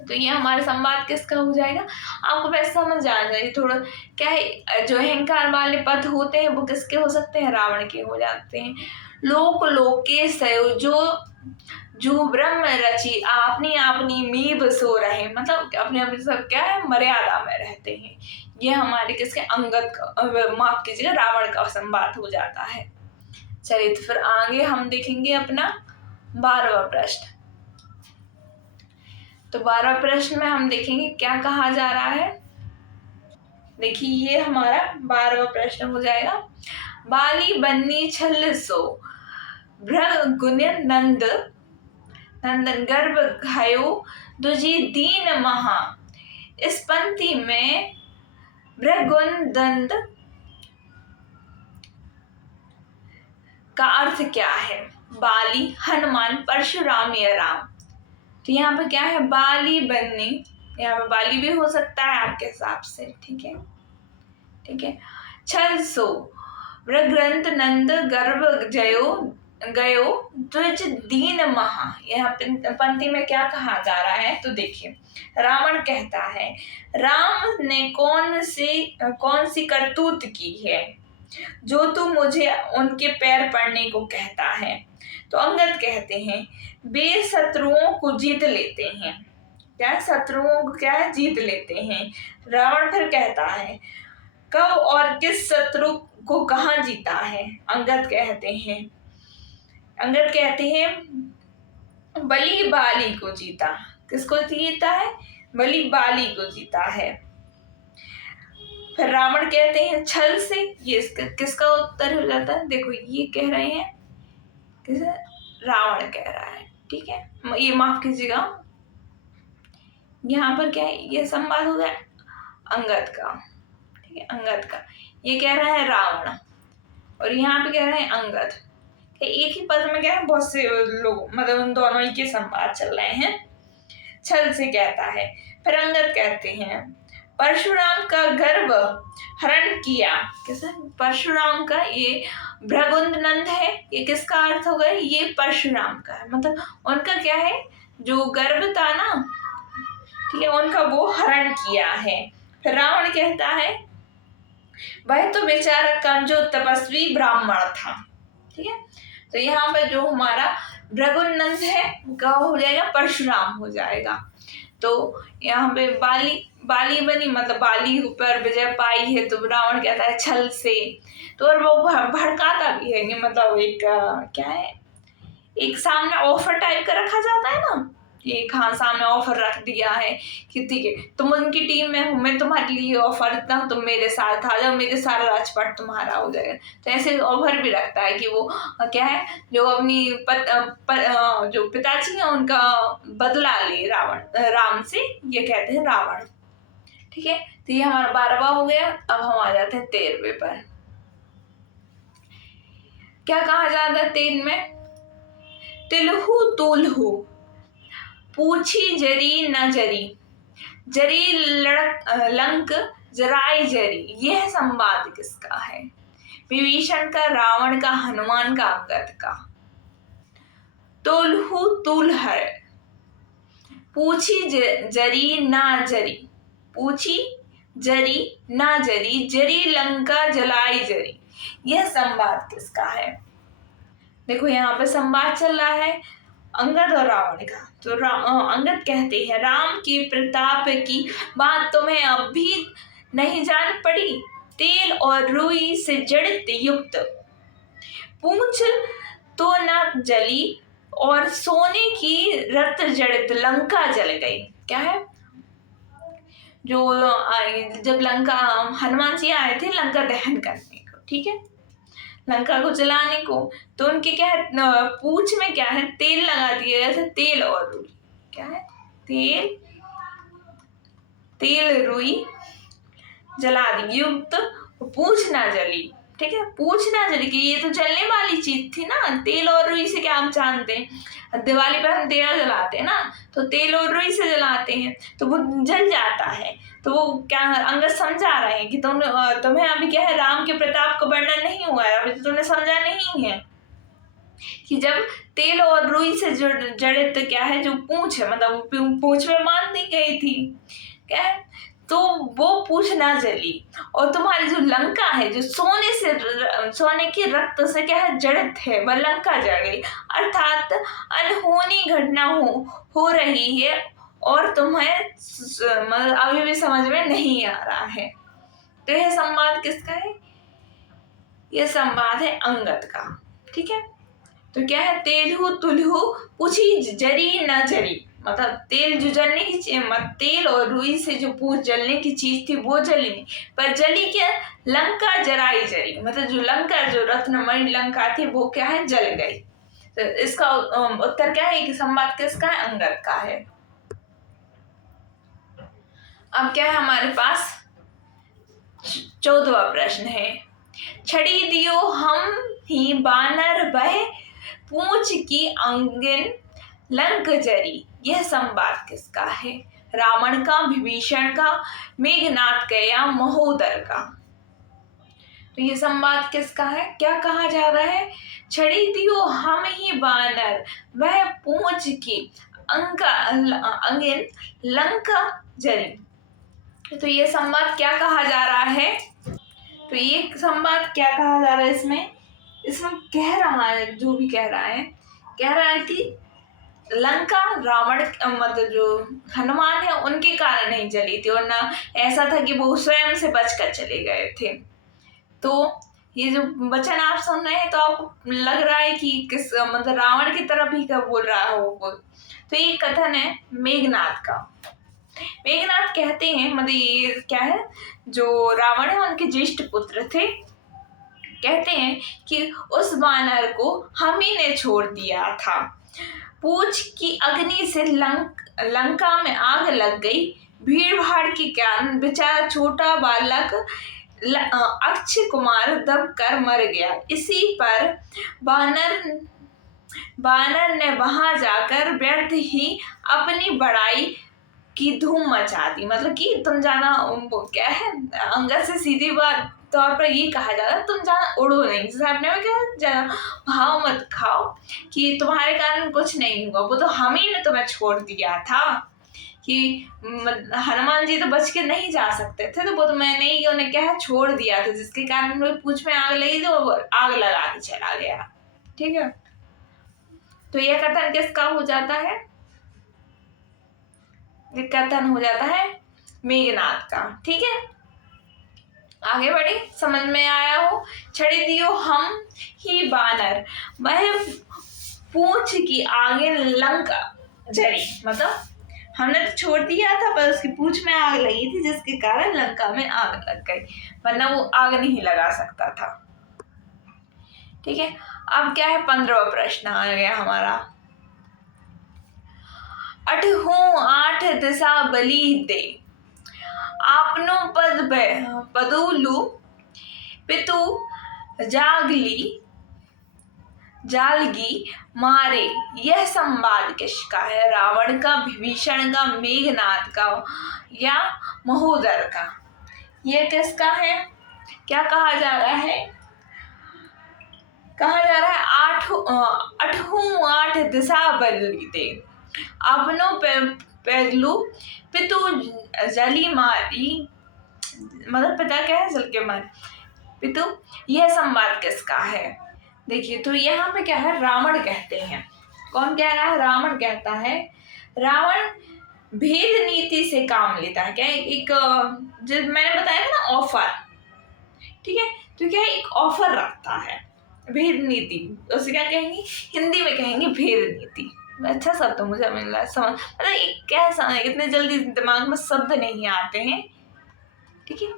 तो ये हमारा संवाद किसका हो जाएगा? आपको वैसे समझ आ जाएगी थोड़ा क्या है, जो अहंकार वाले पद होते हैं वो किसके हो सकते हैं? रावण के हो जाते हैं। लोके जो ब्रह्म रची अपनी अपनी मीब सो रहे, मतलब अपने अपने सब क्या है, मर्यादा में रहते हैं। ये हमारे किसके? अंगद का, माफ कीजिएगा, रावण का संवाद हो जाता है। चलिए तो फिर आगे हम देखेंगे अपना 12वां प्रश्न। तो 12वां प्रश्न में हम देखेंगे क्या कहा जा रहा है, देखिए ये हमारा 12वां प्रश्न हो जाएगा। बाली बन्नी छल सो भृग गुण नंद नंदन गर्भ घायो दुजी दीन महा। इस पंक्ति में भृगुन दंड का अर्थ क्या है? बाली, हनुमान, परशुराम या राम। तो यहाँ पे क्या है? बाली बन्नी, यहाँ पे बाली भी हो सकता है आपके हिसाब से, ठीक है, ठीक है। छल सो ग्रंथ नंद गर्भ जयो गयो द्विज दीन महा। यहाँ पंक्ति में क्या कहा जा रहा है? तो देखिए, रावण कहता है राम ने कौन सी करतूत की है जो तू मुझे उनके पैर पड़ने को कहता है। तो अंगद कहते हैं वे शत्रुओं को जीत लेते हैं। क्या? शत्रुओं को क्या है? जीत लेते हैं। रावण फिर कहता है कब और किस शत्रु को कहाँ जीता है? अंगद कहते हैं बलि बाली को जीता। किसको जीता है? बलि बाली को जीता है। फिर रावण कहते हैं छल से। ये किसका उत्तर हो जाता है? देखो ये कह रहे हैं, किसे? रावण कह रहा है, ठीक है। ये माफ कीजिएगा, यहाँ पर क्या है? ये संवाद हो गया अंगद का, ठीक है, अंगद का। ये कह रहा है रावण और यहाँ पे कह रहे हैं अंगद। एक ही पद में क्या है? बहुत से लोग, मतलब उन दोनों ही के संवाद चल रहे हैं। छल से कहता है। फिर अंगद कहते हैं परशुराम का गर्भ हरण किया। कैसा? परशुराम का, ये भृगुनंद है, ये किसका अर्थ होगा? ये परशुराम का है, मतलब उनका क्या है? जो गर्भ था ना, ठीक है, उनका वो हरण किया है। फिर रावण कहता है वह तो बेचारा कमजोर तपस्वी ब्राह्मण था, ठीक है। तो यहाँ पर जो हमारा भृगुनंद है का हो जाएगा परशुराम हो जाएगा। तो यहाँ पे बाली बनी, मतलब बाली पर विजय पाई है। तो रावण कहता है छल से। तो और वो भड़काता भी है, मतलब एक क्या है, एक सामने ऑफर टाइप का रखा जाता है ना, एक हाँ सामने ऑफर रख दिया है कि ठीक है तुम उनकी टीम में हो, मैं तुम्हारे लिए ऑफर देता हूँ, तुम मेरे साथ आ जाओ, मेरे सारा राजपाट तुम्हारा हो जाएगा। तो ऐसे ऑफर भी रखता है कि वो क्या है, जो अपनी जो पिताजी है उनका बदला ले राम से, ये कहते हैं रावण, ठीक है। तो ये हमारा 12वां हो गया। अब हम आ जाते हैं 13वें पर। क्या कहा जाता है 13 में? तिलहु तुलहु पूछी जरी न जरी जरी लंक जराई जरी। यह संवाद किसका है? विभीषण का, रावण का, हनुमान का, अंगद का। तुलहु तुलहर पूछी जरी ना जरी, पूछी जरी ना जरी जरी लंका जलाई जरी। यह संवाद किसका है? देखो यहाँ पे संवाद चल रहा है अंगद और रावण का। तो अंगद कहते हैं राम के प्रताप की बात तुम्हें अब भी नहीं जान पड़ी। तेल और रुई से जड़ित युक्त पूंछ तो न जली और सोने की रक्त जड़ित लंका जल गई। क्या है? जो जब लंका हनुमान जी आए थे लंका दहन करने को, ठीक है, लंका को जलाने को, तो उनके क्या है, पूंछ में क्या है, तेल लगा दिया गया था। तेल और रुई, क्या है, तेल रुई जला दी युक्त, पूंछ ना जली, ठीक है, पूंछ ना जली कि ये तो जलने वाली चीज थी ना। तेल और रुई से क्या हम जानते हैं, दिवाली पर हम दिया जलाते हैं ना, तो तेल और रुई से जलाते हैं तो वो जल जाता है। तो वो क्या अंगद समझा रहे हैं कि तुम्हें अभी क्या है, राम के प्रताप का वर्णन नहीं हुआ है, अभी तो तुमने समझा नहीं है कि जब तेल और रुई से जड़ित क्या है, जो पूंछ है, मतलब पूंछ में मान दी गई थी, क्या है, तो वो पूंछ ना जली और तुम्हारी जो लंका है, जो सोने की रक्त से क्या है जड़ित है, वह लंका जल गई। अर्थात अनहोनी घटना हो रही है और तुम्हें मतलब अभी भी समझ में नहीं आ रहा है। तो यह संवाद किसका है? यह संवाद है अंगद का, ठीक है। तो क्या है, तेलहु तुलहु पूछी जरी न जरी, मतलब तेल जो जलने की तेल और रुई से जो पूछ जलने की चीज थी वो जली नहीं, पर जली क्या, लंका जराई जली, मतलब जो लंका जो रत्नमयी लंका थी वो क्या है, जल गई। तो इसका उत्तर क्या है कि संवाद किसका है, अंगद का है। अब क्या है हमारे पास 14वां प्रश्न है, छड़ी दियो हम ही बानर बह पूंछ की अंगिन लंक जरी, यह संवाद किसका है, रावण का, विभीषण का, मेघनाद का या महोदर का। तो ये संवाद किसका है, क्या कहा जा रहा है, छड़ी दियो हम ही बानर वह पूंछ की अंगिन लंका जरी। तो ये संवाद क्या कहा जा रहा है, तो ये संवाद क्या कहा जा रहा है, इसमें कह रहा है, जो भी कह रहा है कि लंका रावण मतलब जो हनुमान है उनके कारण नहीं जली थी, और ना ऐसा था कि वो स्वयं से बचकर चले गए थे। तो ये जो वचन आप सुन रहे हैं तो आपको लग रहा है कि किस मतलब रावण की तरफ ही का बोल रहा हो वो। तो ये कथन है मेघनाद का। मेघनाद कहते हैं, मतलब ये क्या है, जो रावण है उनके ज्येष्ठ पुत्र थे, कहते हैं कि उस बानर को हम ही ने छोड़ दिया था, पूछ की अग्नि से लंका में आग लग गई, भीड़ भाड़ के कारण बेचारा छोटा बालक अक्षय कुमार दब कर मर गया। इसी पर बानर ने वहां जाकर व्यर्थ ही अपनी बड़ाई की धूम मचा दी, मतलब कि तुम जाना क्या है, अंगद से सीधी बात तौर पर ये कहा जा रहा है तुम जाना उड़ो नहीं, जैसे आपने में क्या जाना भाव मत खाओ कि तुम्हारे कारण कुछ नहीं हुआ, वो तो हम ही ने तुम्हें छोड़ दिया था, कि हनुमान जी तो बच के नहीं जा सकते थे, तो वो तो मैंने ही उन्हें क्या है छोड़ दिया था, जिसके कारण उन्हें पूंछ में आग लगी तो वो आग लगा के चला गया। ठीक है, तो यह कथन किसका हो जाता है, ये कथन हो जाता है मेघनाद का। ठीक है, आगे बढ़े, समझ में आया हो, छड़ी दियो हम ही बानर वह पूंछ की आगे लंका जरी, मतलब हमने तो छोड़ दिया था पर उसकी पूंछ में आग लगी थी, जिसके कारण लंका में आग लग गई, वरना वो आग नहीं लगा सकता था। ठीक है, अब क्या है 15वां प्रश्न आ गया हमारा, अठहूँ आठ दिशा बली दे आपनो पद पदुलु पितु जालगी मारे, यह संवाद किसका है, रावण का, विभीषण का, मेघनाद का या महोदर का। यह किसका है, क्या कहा जा रहा है, अठहूँ आठ दिशा बली दे अपनो पहलू पितु जली मारी, मतलब पिता क्या है, जल के मारे पितु, यह संवाद किसका है। देखिए, तो यहाँ पे क्या है, रावण कहते हैं, कौन कह रहा है, रावण कहता है, रावण भेद नीति से काम लेता है, क्या एक जो मैंने बताया था ना ऑफर, ठीक है, तो क्या एक ऑफर रखता है, भेद नीति, उसे क्या कहेंगे, हिंदी में कहेंगे भेद नीति। अच्छा शब्द मुझे मिल रहा है, समझ मतलब एक क्या इतने जल्दी दिमाग में शब्द नहीं आते हैं। ठीक है,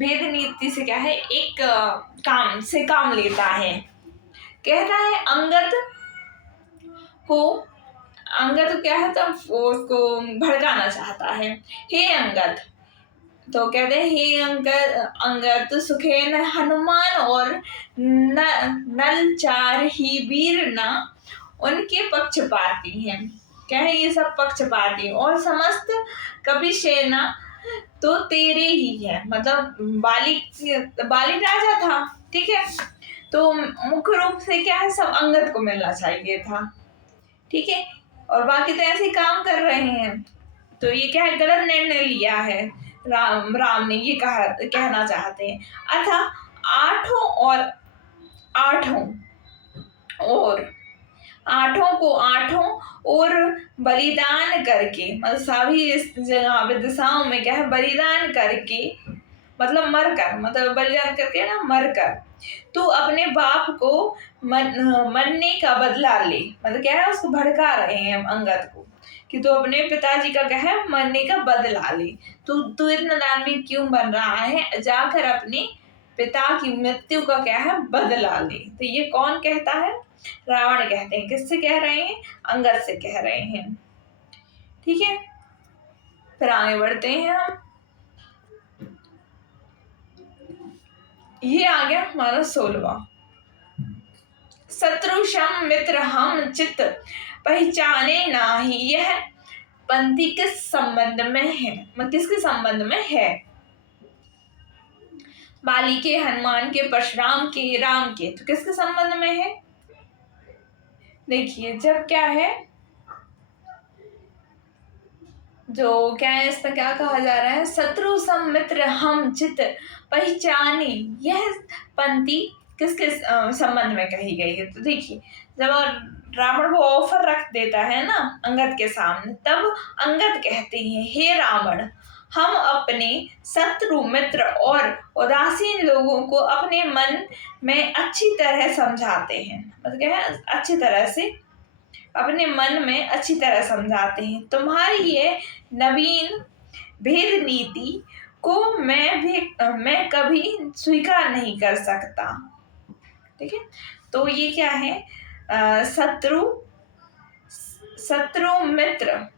भेद नीति से क्या है, एक काम लेता है, कहता है अंगद क्या है, तो उसको भड़काना चाहता है, हे अंगद, तो कहते हैं हे अंगद सुखेन हनुमान और नल चार ही वीर ना उनके पक्षपाती हैं, क्या है ये सब पक्षपाती, और समस्त कपि सेना तो तेरे ही है, मतलब बाली राजा था। ठीक है, तो मुख्य रूप से क्या है, सब अंगद को मिलना चाहिए था। ठीक है, और बाकी तो ऐसे काम कर रहे हैं, तो ये क्या है, गलत निर्णय लिया है राम ने, ये कहना चाहते हैं। अतः आठों और बलिदान करके, मतलब सभी इस जगह पे दिशाओं में क्या है, बलिदान करके मतलब मरकर, मतलब बलिदान करके ना मरकर तू अपने बाप को मरने का बदला ले। मतलब क्या है, उसको भड़का रहे हैं अंगद को कि तू अपने पिताजी का क्या है मरने का बदला ले। तू इतना दानवीर क्यों बन रहा है, जाकर अपने पिता की मृत्यु का क्या है बदला ले। तो ये कौन कहता है, रावण कहते हैं। किससे कह रहे हैं, अंगद से कह रहे हैं। ठीक है, फिर आगे बढ़ते हैं हम। ये आ गया हमारा 16वां। शत्रु सम मित्र हम चित पहचाने नाही, यह पंक्ति किस संबंध में है, मतलब किसके संबंध में है। बाली के, हनुमान के, परशुराम के, राम के, तो किसके संबंध में है। देखिए जब क्या है, जो क्या है इसमें क्या कहा जा रहा है, शत्रु सम मित्र हम चित पहचाने, यह पंक्ति किसके संबंध में कही गई है। तो देखिए जब रावण वो ऑफर रख देता है ना अंगद के सामने, तब अंगद कहते हैं, हे रावण, हम अपने शत्रु मित्र और उदासीन लोगों को अपने मन में अच्छी तरह समझाते हैं। मतलब क्या है, अच्छी तरह से अपने मन में अच्छी तरह समझाते हैं। तुम्हारी ये नवीन भेद नीति को मैं कभी स्वीकार नहीं कर सकता। ठीक है, तो ये क्या है, शत्रु मित्र,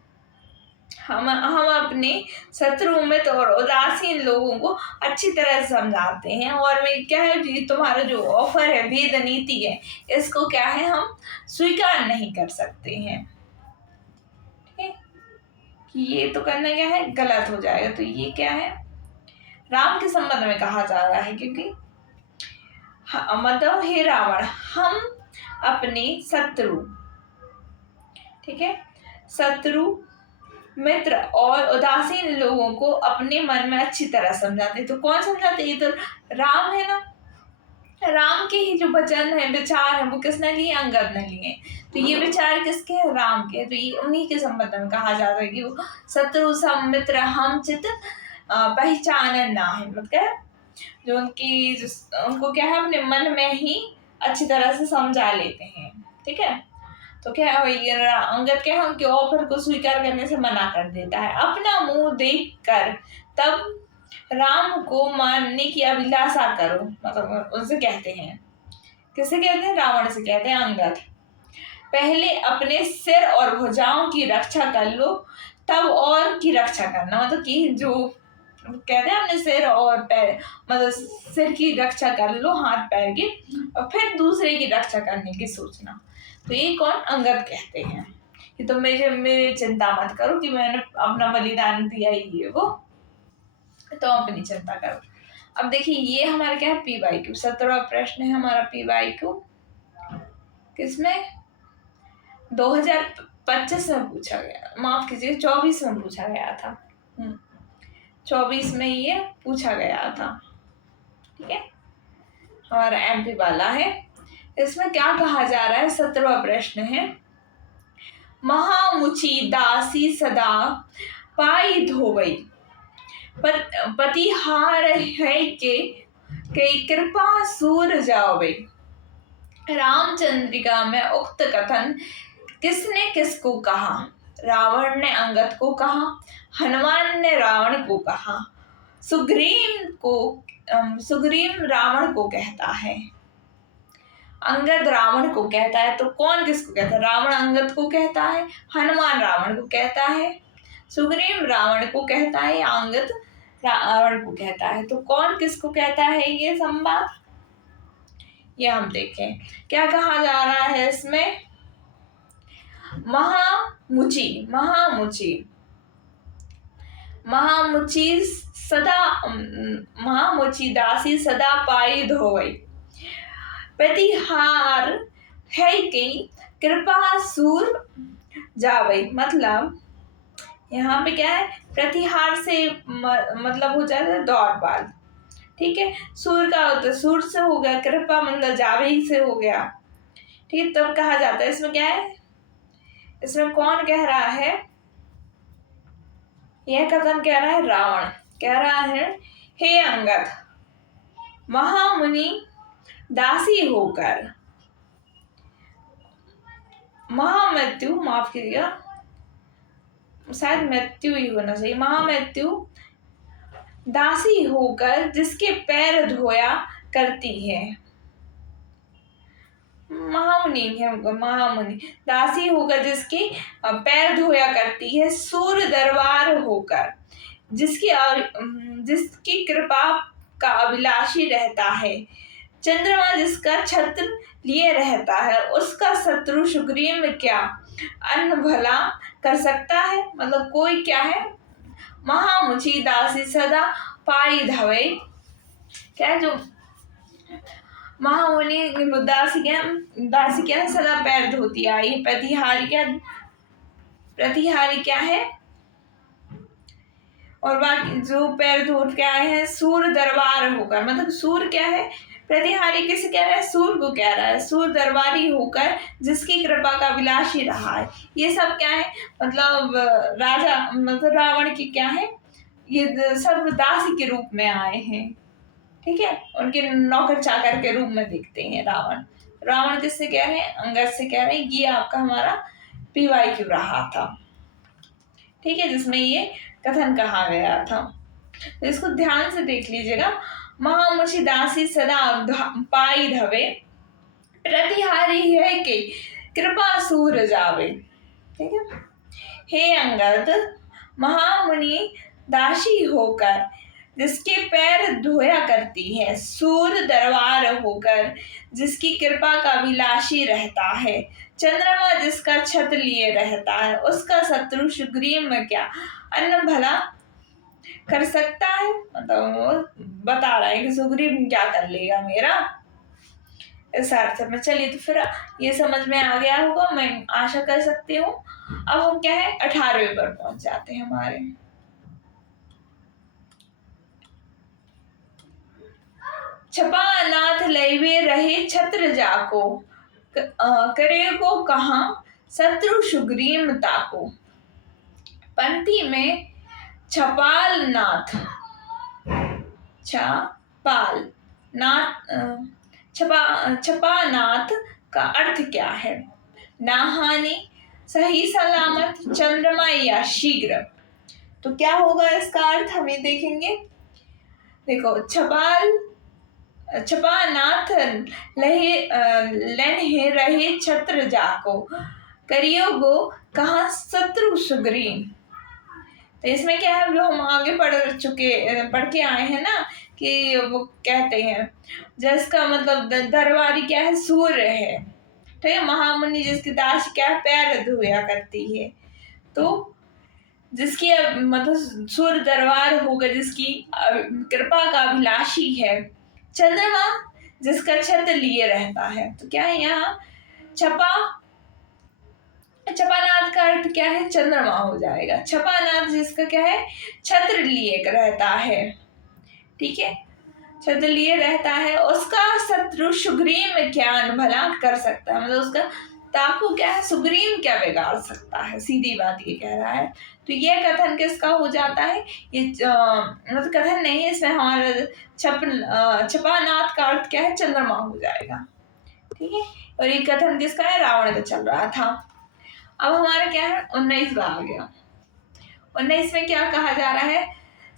हम अपने शत्रु मित्र और उदासीन लोगों को अच्छी तरह समझाते हैं। और मैं क्या है जी, तुम्हारा जो ऑफर है, भेद नीति है, इसको क्या है हम स्वीकार नहीं कर सकते हैं। ठीक है, कि ये तो करना क्या है गलत हो जाएगा। तो ये क्या है, राम के संबंध में कहा जा रहा है, क्योंकि मतलब हे रावण, हम अपने शत्रु, ठीक है, शत्रु मित्र और उदासीन लोगों को अपने मन में अच्छी तरह समझाते। तो कौन समझाते, ये तो राम है ना, राम के ही जो वचन है, विचार है, वो किसने लिए, अंगद ने लिए। तो ये विचार किसके हैं, राम के। तो ये उन्हीं के संबंध में कहा जाता है कि वो शत्रु सम मित्र हम चित पहचान ना है। मतलब जो उनको क्या है अपने मन में ही अच्छी तरह से समझा लेते हैं। ठीक है, तो क्या है अंगद क्या है उनके ऑफर को स्वीकार करने से मना कर देता है। अपना मुंह देख कर तब राम को मारने की अभिलाषा करो, मतलब उनसे कहते हैं, किसे कहते हैं, रावण से कहते हैं अंगद। पहले अपने सिर और भुजाओं की रक्षा कर लो, तब और की रक्षा करना। मतलब कि जो कहते हैं अपने सिर और पैर, मतलब सिर की रक्षा कर लो, हाथ पैर की, और फिर दूसरे की रक्षा करने की सोचना। तो ये कौन, अंगद कहते हैं कि तुम मेरी चिंता मत करो कि मैंने अपना बलिदान दिया ही है वो, तो अपनी चिंता करो। अब देखिए ये हमारा क्या है, PYQ 17वां प्रश्न है हमारा PYQ, किसमें 2025 में पूछा गया, माफ कीजिए 24 में पूछा गया था। 24 में ये पूछा गया था। ठीक है, हमारा MP वाला है। इसमें क्या कहा जा रहा है, 17वां प्रश्न है, महामुचि दासी सदा पाई धोवई, पतिहार है के कृपा सूर जावई। रामचंद्रिका में उक्त कथन किसने किसको कहा। रावण ने अंगद को कहा, हनुमान ने रावण को कहा, सुग्रीव रावण को कहता है, अंगद रावण को कहता है। तो कौन किसको कहता है, रावण अंगद को कहता है, हनुमान रावण को कहता है, सुग्रीव रावण को कहता है, या अंगद रावण को कहता है। तो कौन किसको कहता है ये संवाद, ये हम देखें क्या कहा जा रहा है इसमें। महामुचि दासी सदा पाई धोवई, प्रतिहार है कि कृपा सूर जावई। मतलब यहाँ पे क्या है, प्रतिहार से मतलब हो जाता है दौड़ बाल। ठीक है, सूर का होता है, सूर से हो गया, कृपा मतलब जावई से हो गया। ठीक है, तब कहा जाता है। इसमें क्या है, इसमें कौन कह रहा है, यह कथन कह रहा है रावण, कह रहा है हे अंगद, महामुनि दासी होकर, महामृत्यु, माफ कीजिएगा, शायद मृत्यु ही होना चाहिए, महामृत्यु दासी होकर जिसके पैर धोया करती है। महामुनि है, महामुनि दासी होकर जिसके पैर धोया करती है, सूर्य दरबार होकर जिसकी कृपा का अभिलाषी रहता है, चंद्रमा जिसका छत्र लिए रहता है, उसका शत्रु सुग्रीव क्या अन्न भला कर सकता है। मतलब कोई क्या है, महामुनि दासी सदा पाई धवे, क्या जो महामुनि दासी क्या सदा पैर धोती आई, प्रतिहारी क्या है, और बाकी जो पैर धो के आए हैं, सूर्य दरबार होकर, मतलब सूर्य क्या है, प्रतिहारी किसे कह रहा है, सूर्य को कह रहा है, सूर्य दरबारी होकर जिसकी कृपा का विलासी रहा है। ये सब क्या है, मतलब राजा, मतलब रावण की क्या है, ये सब दासी के रूप में आए हैं, ठीक है, उनके नौकर चाकर के रूप में दिखते हैं। रावण किससे कह रहे हैं, अंगद से कह रहे हैं, ये आपका हमारा पीवाई क्यों रहा था, ठीक है, जिसमें ये कथन कहा गया था, तो इसको ध्यान से देख लीजिएगा। महामुनि दासी सदा पाई धवे, प्रतिहारी है कि कृपा सूर जावे, ठीक है। हे अंगद, महामुनि दासी होकर जिसके पैर धोया करती है, सूर्य दरबार होकर जिसकी कृपा का विलासी रहता है, चंद्रमा जिसका छत्र लिए रहता है, उसका शत्रु सुग्रीव में क्या अन्न भला कर सकता है। मतलब बता रहा है कि सुग्रीव क्या कर लेगा मेरा, इस अर्थ में। चलिए, तो फिर ये समझ में आ गया होगा, मैं आशा कर सकती हूँ। अब हम क्या है 18वें पर पहुंच जाते हैं हमारे। छपा अनाथ लैवे रहे छत्र जाको, करे को कहा शत्रु सुग्रीव ताको। पंक्ति में छपाल नाथ, छपा नाथ का अर्थ क्या है, नाहानी, सही सलामत, चंद्रमा या शीघ्र। तो क्या होगा इसका अर्थ, हमें देखेंगे। देखो, छपा नाथ लन्हे रहे छत्र जाको, करियो गो कहा शत्रु सुग्रीव। तो इसमें क्या है, जो हम आगे पढ़ के आए हैं ना, कि वो कहते हैं जिसका मतलब दरबारी क्या है, सूर्य है, ठीक है, महामुनि जिसकी दासी क्या है, पैर धोया करती है, तो जिसकी मतलब सूर्य दरबार होगा जिसकी कृपा का अभिलाषी है, चंद्रमा जिसका छत्र लिए रहता है। तो क्या है यहाँ छपानाथ का अर्थ क्या है, चंद्रमा हो जाएगा। छपानाथ जिसका क्या है, छत्र लिए रहता है, ठीक है, छत्र लिए रहता है, उसका शत्रु सुग्रीव में क्या भला कर सकता है। मतलब उसका ताकू क्या है, सुग्रीव क्या बिगाड़ सकता है, सीधी बात ये कह रहा है। तो ये कथन किसका हो जाता है, ये मतलब कथन नहीं है, इसमें हमारा छपानाथ का अर्थ क्या है, चंद्रमा हो जाएगा, ठीक है। और ये कथन किसका है, रावण का चल रहा था। अब हमारा क्या है 19वां आ गया। 19 में क्या कहा जा रहा है,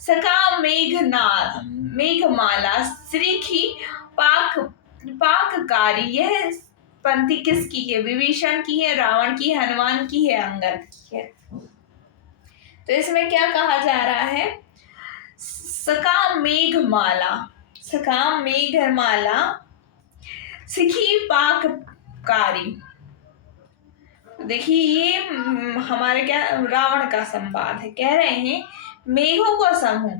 सका मेघमाला श्रीखी पाककारी। यह पंक्ति किसकी है, विभीषण की है, रावण की, हनुमान की है, अंगद की है। तो इसमें क्या कहा जा रहा है, सका मेघमाला सिखी पाककारी। देखिए, ये हमारे क्या रावण का संवाद है, कह रहे हैं मेघों का समूह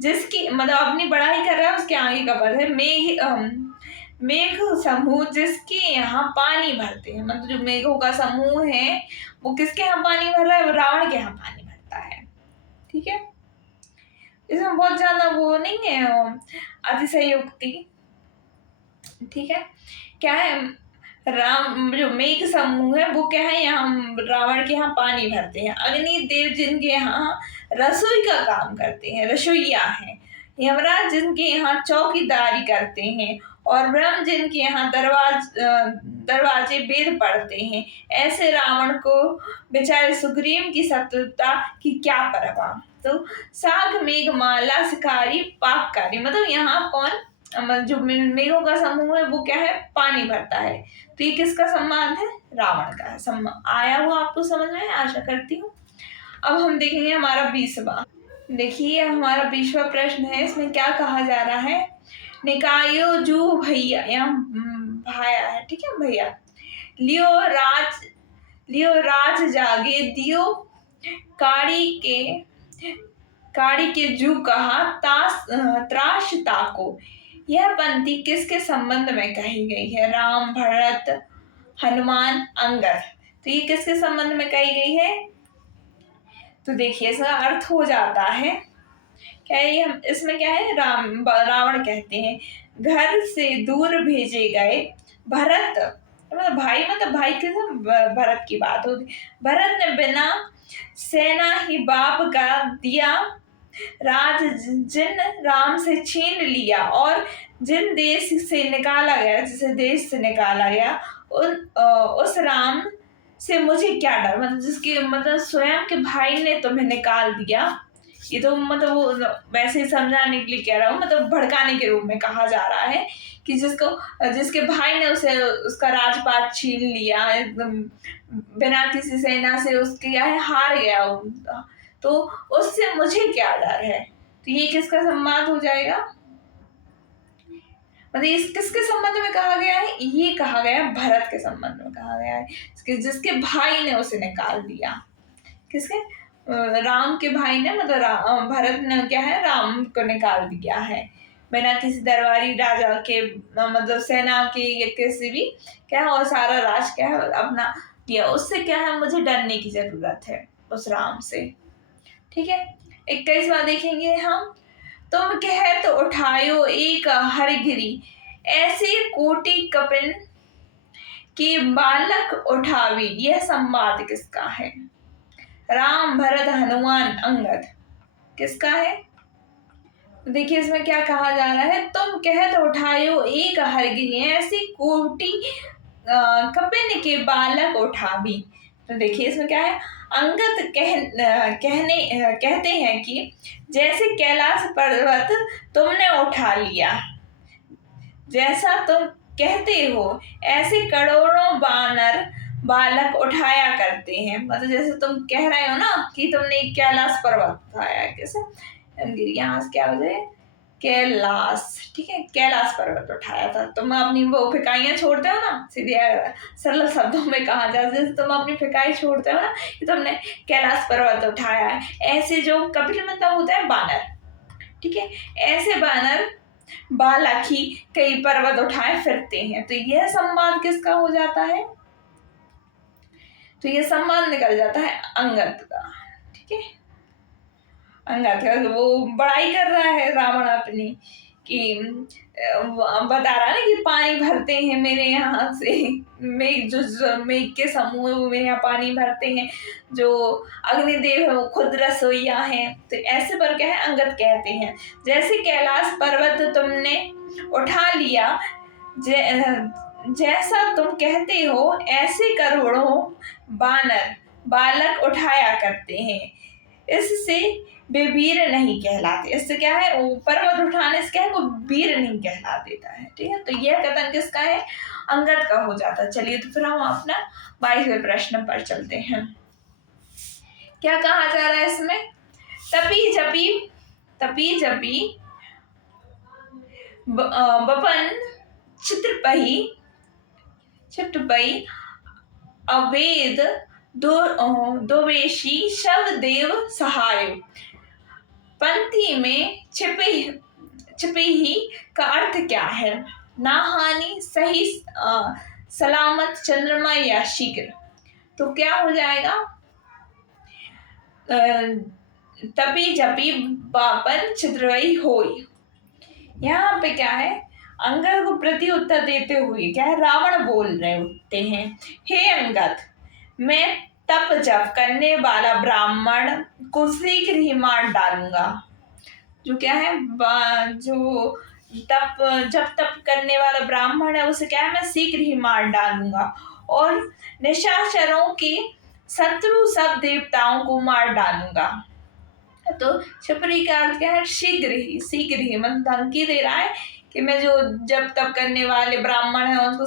जिसकी, मतलब अपनी बड़ाई कर रहा है, उसके आगे का पद है मेघ समूह जिसके यहाँ पानी भरते हैं। मतलब जो मेघों का समूह है वो किसके यहाँ पानी भर रहा है, वो रावण के यहाँ पानी भरता है, ठीक है। इसमें बहुत ज्यादा वो नहीं है अतिशयोक्ति, ठीक है। क्या है, जो मेघ समूह है वो क्या है, यहाँ रावण के यहाँ पानी भरते हैं। अग्नि देव जिनके यहाँ रसोई का काम करते हैं, रसोईया हैं, यमराज जिनके यहाँ चौकीदारी करते हैं और ब्रह्म जिनके यहाँ दरवाजे वेद पढ़ते हैं, ऐसे रावण को बेचारे सुग्रीव की शत्रुता की क्या परवाह। तो साग मेघ माला शिकारी पाककारी, मतलब यहाँ कौन, जो मेघों का समूह है वो क्या है, पानी भरता है। तो ये किसका सम्मान है, रावण का सम्मान। आया हुआ आपको समझ में, आशा करती हूँ। अब हम देखेंगे हमारा 20वां। देखिए हमारा 20वां प्रश्न है, इसमें क्या कहा जा रहा है, निकायो जू भैया, यहाँ भाया है, ठीक है भैया, लियो राज जागे दियो काड़ी के जू कहा त्रास ताको। यह पंक्ति किसके संबंध में कही गई है, राम, भरत, हनुमान, अंगद। तो ये किसके संबंध में कही गई है, तो देखिए इसका अर्थ हो जाता है क्या है, हम इसमें क्या है, रावण कहते हैं घर से दूर भेजे गए भरत, मतलब भाई के भरत की बात होती। भरत ने बिना सेना ही बाप का दिया राज जिन राम से छीन लिया, और जिन देश से निकाला गया, जिसे देश से निकाला गया, उस राम से मुझे क्या डर, मतलब जिसके, मतलब स्वयं के भाई ने तुम्हें निकाल दिया। ये तो मतलब वो वैसे ही समझाने के लिए कह रहा हूँ, मतलब भड़काने के रूप में कहा जा रहा है कि जिसके भाई ने उसे उसका राजपाट छीन लिया, एकदम बिना किसी सेना से उसके क्या है, हार गया तो उससे मुझे क्या डर है। तो ये किसका संवाद हो जाएगा, मतलब इस किसके संबंध में कहा गया है, ये कहा गया है भरत के संबंध में कहा गया है, जिसके भाई ने उसे निकाल दिया। किसके, राम के भाई ने, मतलब भरत ने क्या है, राम को निकाल दिया है बिना किसी दरबारी राजा के, मतलब सेना के या किसी भी क्या है, और सारा राज क्या है अपना किया। उससे क्या है, मुझे डरने की जरूरत है उस राम से, ठीक है। 21वां देखेंगे हम, तुम कह तो उठायो एक हरगिरी, ऐसे कोटि कपिन के बालक उठावी। यह संवाद किसका है, राम, भरत, हनुमान, अंगद, किसका है। देखिए इसमें क्या कहा जा रहा है, तुम कह तो उठायो एक हरगिरी, ऐसी कोटि कपिन के बालक उठावी। तो देखिए इसमें क्या है, अंगद कहते हैं कि जैसे कैलाश पर्वत तुमने उठा लिया, जैसा तुम कहते हो ऐसे करोड़ों बानर बालक उठाया करते हैं। मतलब जैसे तुम कह रहे हो ना कि तुमने कैलाश पर्वत उठाया, कैसे यहाँ से क्या हो जाए, कैलाश, ठीक है, कैलाश पर्वत उठाया था। तुम अपनी वो फिकाइयाँ छोड़ते हो ना, सीधे सरल शब्दों में कहा जाए, जैसे तुम अपनी फिकाई छोड़ते हो ना कि तुमने कैलाश पर्वत उठाया है, ऐसे जो कपिल मतलब होता है बानर, ठीक है, ऐसे बानर बालक ही कई पर्वत उठाए फिरते हैं। तो यह संवाद किसका हो जाता है, तो यह संवाद निकल जाता है अंगद का, ठीक है। अंगद का वो बड़ाई कर रहा है रावण अपनी, कि बता रहा है ना कि पानी भरते हैं मेरे यहाँ से, मेघ के समूह है वो मेरे यहाँ पानी भरते हैं, जो अग्निदेव है वो खुद रसोईया हैं। तो ऐसे पर क्या है, अंगद कहते हैं जैसे कैलाश पर्वत तुमने उठा लिया, जैसा तुम कहते हो ऐसे करोड़ों बानर बालक उठाया करते हैं, इससे वे वीर नहीं कहलाते। इससे क्या है, पर्वत उठाने से क्या है, वो वीर नहीं कहला देता है, ठीक है। तो यह कथन किसका है, अंगद का हो जाता है। चलिए तो फिर हम अपना 22वें प्रश्न पर चलते हैं। क्या कहा जा रहा है इसमें, तपी जपी बपन चित्रपही अवेद दोवेशी शव देव सहाय। पंक्ति में छिपे ही का अर्थ क्या है, ना हानि, सही सलामत, चंद्रमा या शीघ्र। तो क्या हो जाएगा, तपी जपी बापन चित्रवई होई। यहाँ पे क्या है, अंगद को प्रति उत्तर देते हुए क्या है, रावण बोल रहे होते हैं, हे अंगद, मैं तप जप करने वाला ब्राह्मण को शीघ्र ही मार डालूंगा। जो क्या है, जो तप जब तप करने वाला ब्राह्मण है उसे क्या है, मैं शीघ्र ही मार डालूंगा। और निशाचरों के शत्रु सब देवताओं को मार डालूंगा। तो क्षिपरी का अर्थ क्या है, शीघ्र ही मतलब धमकी दे रहा है कि मैं जो जब तप करने वाले ब्राह्मण है उनको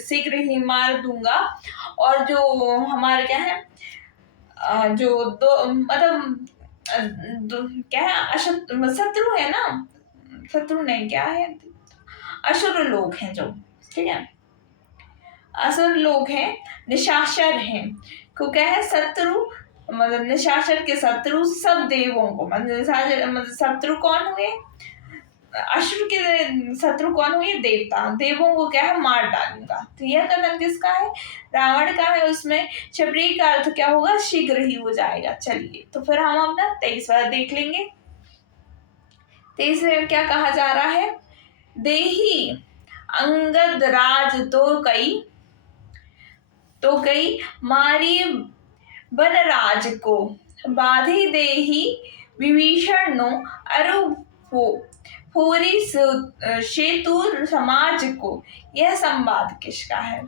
शीघ्र ही मार दूंगा। और जो हमारे क्या है, जो दो मतलब क्या है, शत्रु है ना, शत्रु नहीं, क्या है, असुर लोग हैं जो, ठीक है, असुर लोग हैं, निशाचर हैं, को क्या है, शत्रु मतलब निशाचर के शत्रु सब देवों को, मतलब निशाचर मतलब शत्रु कौन हुए, असुर के शत्रु कौन हुए, देवता, देवों को क्या है, मार डालूंगा। तो यह कथन किसका है, रावण का है। उसमें क्षिपरी का अर्थ क्या होगा, शीघ्र ही हो जाएगा। चलिए तो फिर हम अपना 23वां देख लेंगे। 23 में क्या कहा जा रहा है, देही अंगद राज तो कई मारी बनराज को, बाधी देही विभीषण नो अरु फोरी सेतु समाज को। यह संवाद किसका है,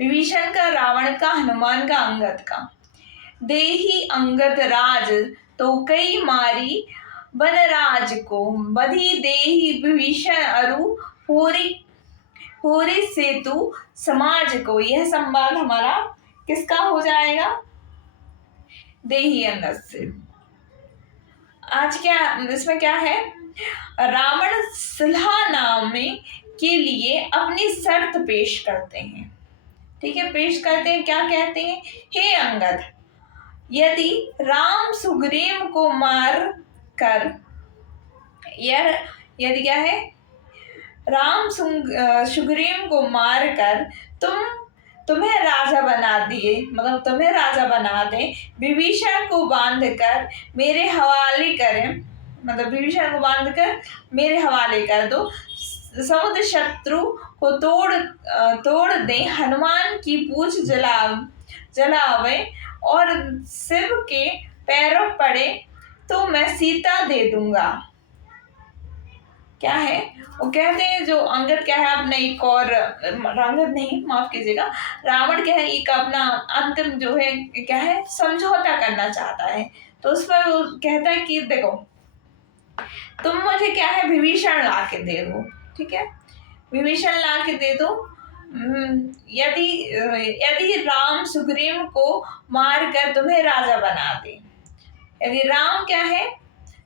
विभीषण का, रावण का, हनुमान का, अंगद का। देही अंगद राज तो कई मारी बनराज को, बधी देही विभीषण अरु फोरी सेतु समाज को। यह संवाद हमारा किसका हो जाएगा, देही अंगद से। आज क्या इसमें क्या है, रावण सलाहनामे के लिए अपनी शर्त पेश करते हैं, ठीक है, पेश करते हैं, क्या कहते हैं, हे अंगद, यदि राम सुग्रीव को मार कर, यदि क्या है, राम सुग्रीव को मार कर तुम्हें राजा बना दिए, मतलब तुम्हें राजा बना दे, विभीषण को बांध कर मेरे हवाले करें, मतलब विभीषण को बांध कर मेरे हवाले कर दो, समुद्र शत्रु को तोड़ दे, हनुमान की पूंछ जलावे और शिव के पैरों पड़े तो मैं सीता दे दूंगा। क्या है, वो कहते हैं जो अंगद क्या है अपना एक और, अंगद नहीं माफ कीजिएगा, रावण क्या है एक अपना अंतिम जो है क्या है, समझौता करना चाहता है। तो उस पर वो कहता है कि देखो तुम मुझे क्या है, विभीषण ला के दे दो, ठीक है, विभीषण ला के दे दो, यदि राम सुग्रीव को मार कर तुम्हें राजा बना दे। यदि राम क्या है,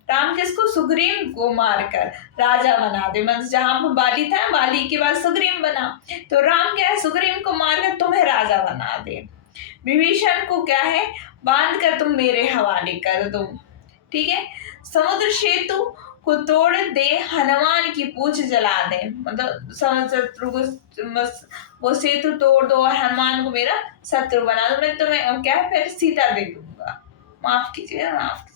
राम किसको, सुग्रीव को मारकर राजा बना दे, मतलब जहां पर बाली था, बाली के बाद सुग्रीव बना, तो राम क्या है, सुग्रीव को मारकर तुम्हें राजा बना दे, विभीषण को क्या है, बांध कर तुम मेरे हवाले कर दो, ठीक है, समुद्र सेतु को तोड़ दे, हनुमान की पूंछ जला दे, मतलब शत्रु को वो सेतु तोड़ दो और हनुमान को मेरा शत्रु बना दो, मैं तुम्हें क्या है, फिर सीता दे दूंगा। माफ कीजिएगा, माफ कीजिएगा।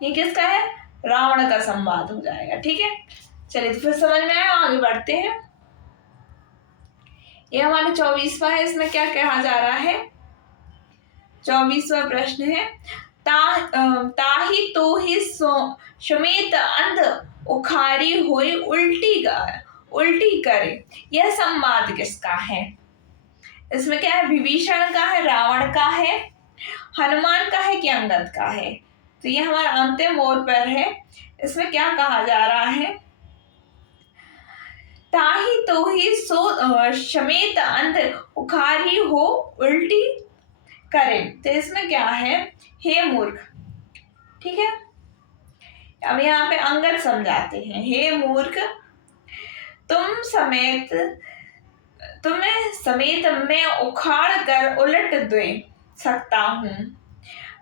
ये किसका है, रावण का संवाद हो जाएगा, ठीक है। चलिए तो फिर समझ में आया, आगे बढ़ते हैं। ये हमारा 24वां है, इसमें क्या कहा जा रहा है, 24वां प्रश्न है, ताही तो ही समेत अंध उखारी हुई उल्टी करे। यह संवाद किसका है, इसमें क्या है, विभीषण का है, रावण का है, हनुमान का है कि अंगद का है। तो ये हमारा अंतिम ओर पर है। इसमें क्या कहा जा रहा है, ताही तो ही समेत अंध उखारी हो उल्टी करे। तो इसमें क्या है, हे मूर्ख, ठीक है। अब यहाँ पे अंगद समझाते हैं, हे मूर्ख, तुम्हें समेत मैं उखाड़ कर उलट दे सकता हूँ,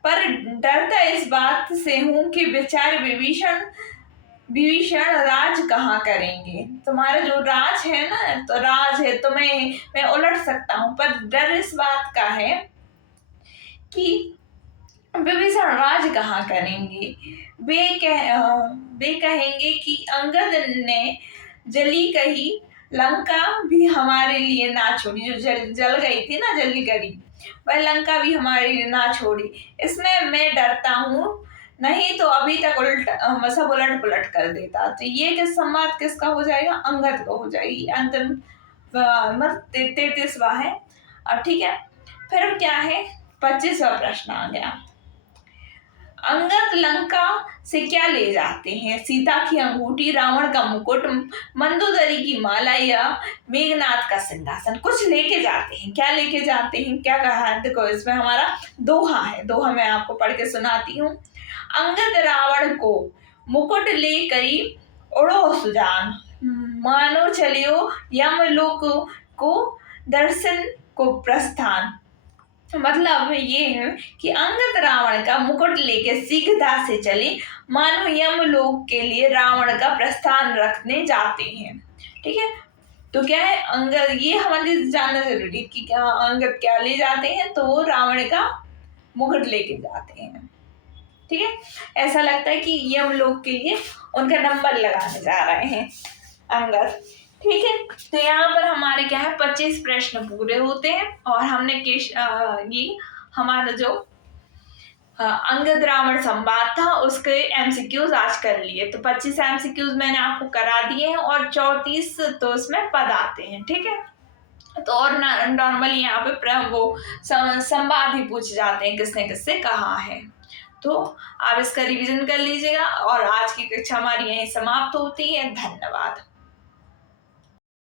पर डरता इस बात से हूं कि बेचारे विभीषण राज कहाँ करेंगे। तुम्हारा जो राज है ना, तो राज है, तुम्हें मैं उलट सकता हूँ, पर डर इस बात का है कि विभीषण राज कहाँ करेंगे। वे कहेंगे कि अंगद ने जली कही लंका भी हमारे लिए ना छोड़ी, जो जल गई थी ना, जल्दी करी, वह लंका भी हमारी ना छोड़ी। इसमें मैं डरता हूँ, नहीं तो अभी तक सब उलट पुलट कर देता। तो ये किस संवाद किसका हो जाएगा? अंगद को हो जाएगी। अंतिम 33वां है। अब ठीक है, फिर क्या है? 25वां प्रश्न आ गया। अंगद लंका से क्या ले जाते हैं? सीता की अंगूठी, रावण का मुकुट, मंदोदरी की माला या मेघनाथ का सिंहासन। कुछ लेके जाते हैं। क्या लेके जाते हैं? क्या कहा है? देखो इसमें हमारा दोहा है। दोहा मैं आपको पढ़ के सुनाती हूँ। अंगद रावण को मुकुट ले करी उड़ो सुजान, मानो चलियो यमलोक को दर्शन को प्रस्थान। मतलब ये है कि अंगद रावण का मुकुट लेके शीघ्रता से चले, मानो यमलोक के लिए रावण का प्रस्थान रखने जाते हैं। ठीक है, तो क्या है? अंगद, ये हमारे जानना जरूरी है कि क्या अंगद क्या ले जाते हैं? तो रावण का मुकुट लेके जाते हैं। ठीक है, ऐसा लगता है कि यमलोक के लिए उनका नंबर लगाने जा रहे हैं अंगद। ठीक है, तो यहाँ पर हमारे क्या है? 25 प्रश्न पूरे होते हैं और हमने ये हमारा जो अंगद रावण संवाद था उसके एमसीक्यूज आज कर लिए। तो 25 एमसीक्यूज मैंने आपको करा दिए हैं और 34 तो उसमें पद आते हैं। ठीक है, तो और नॉर्मली यहाँ पे वो संवाद ही पूछे जाते हैं, किसने किससे कहा है। तो आप इसका रिवीजन कर लीजिएगा और आज की कक्षा हमारी यहीं समाप्त होती है। धन्यवाद।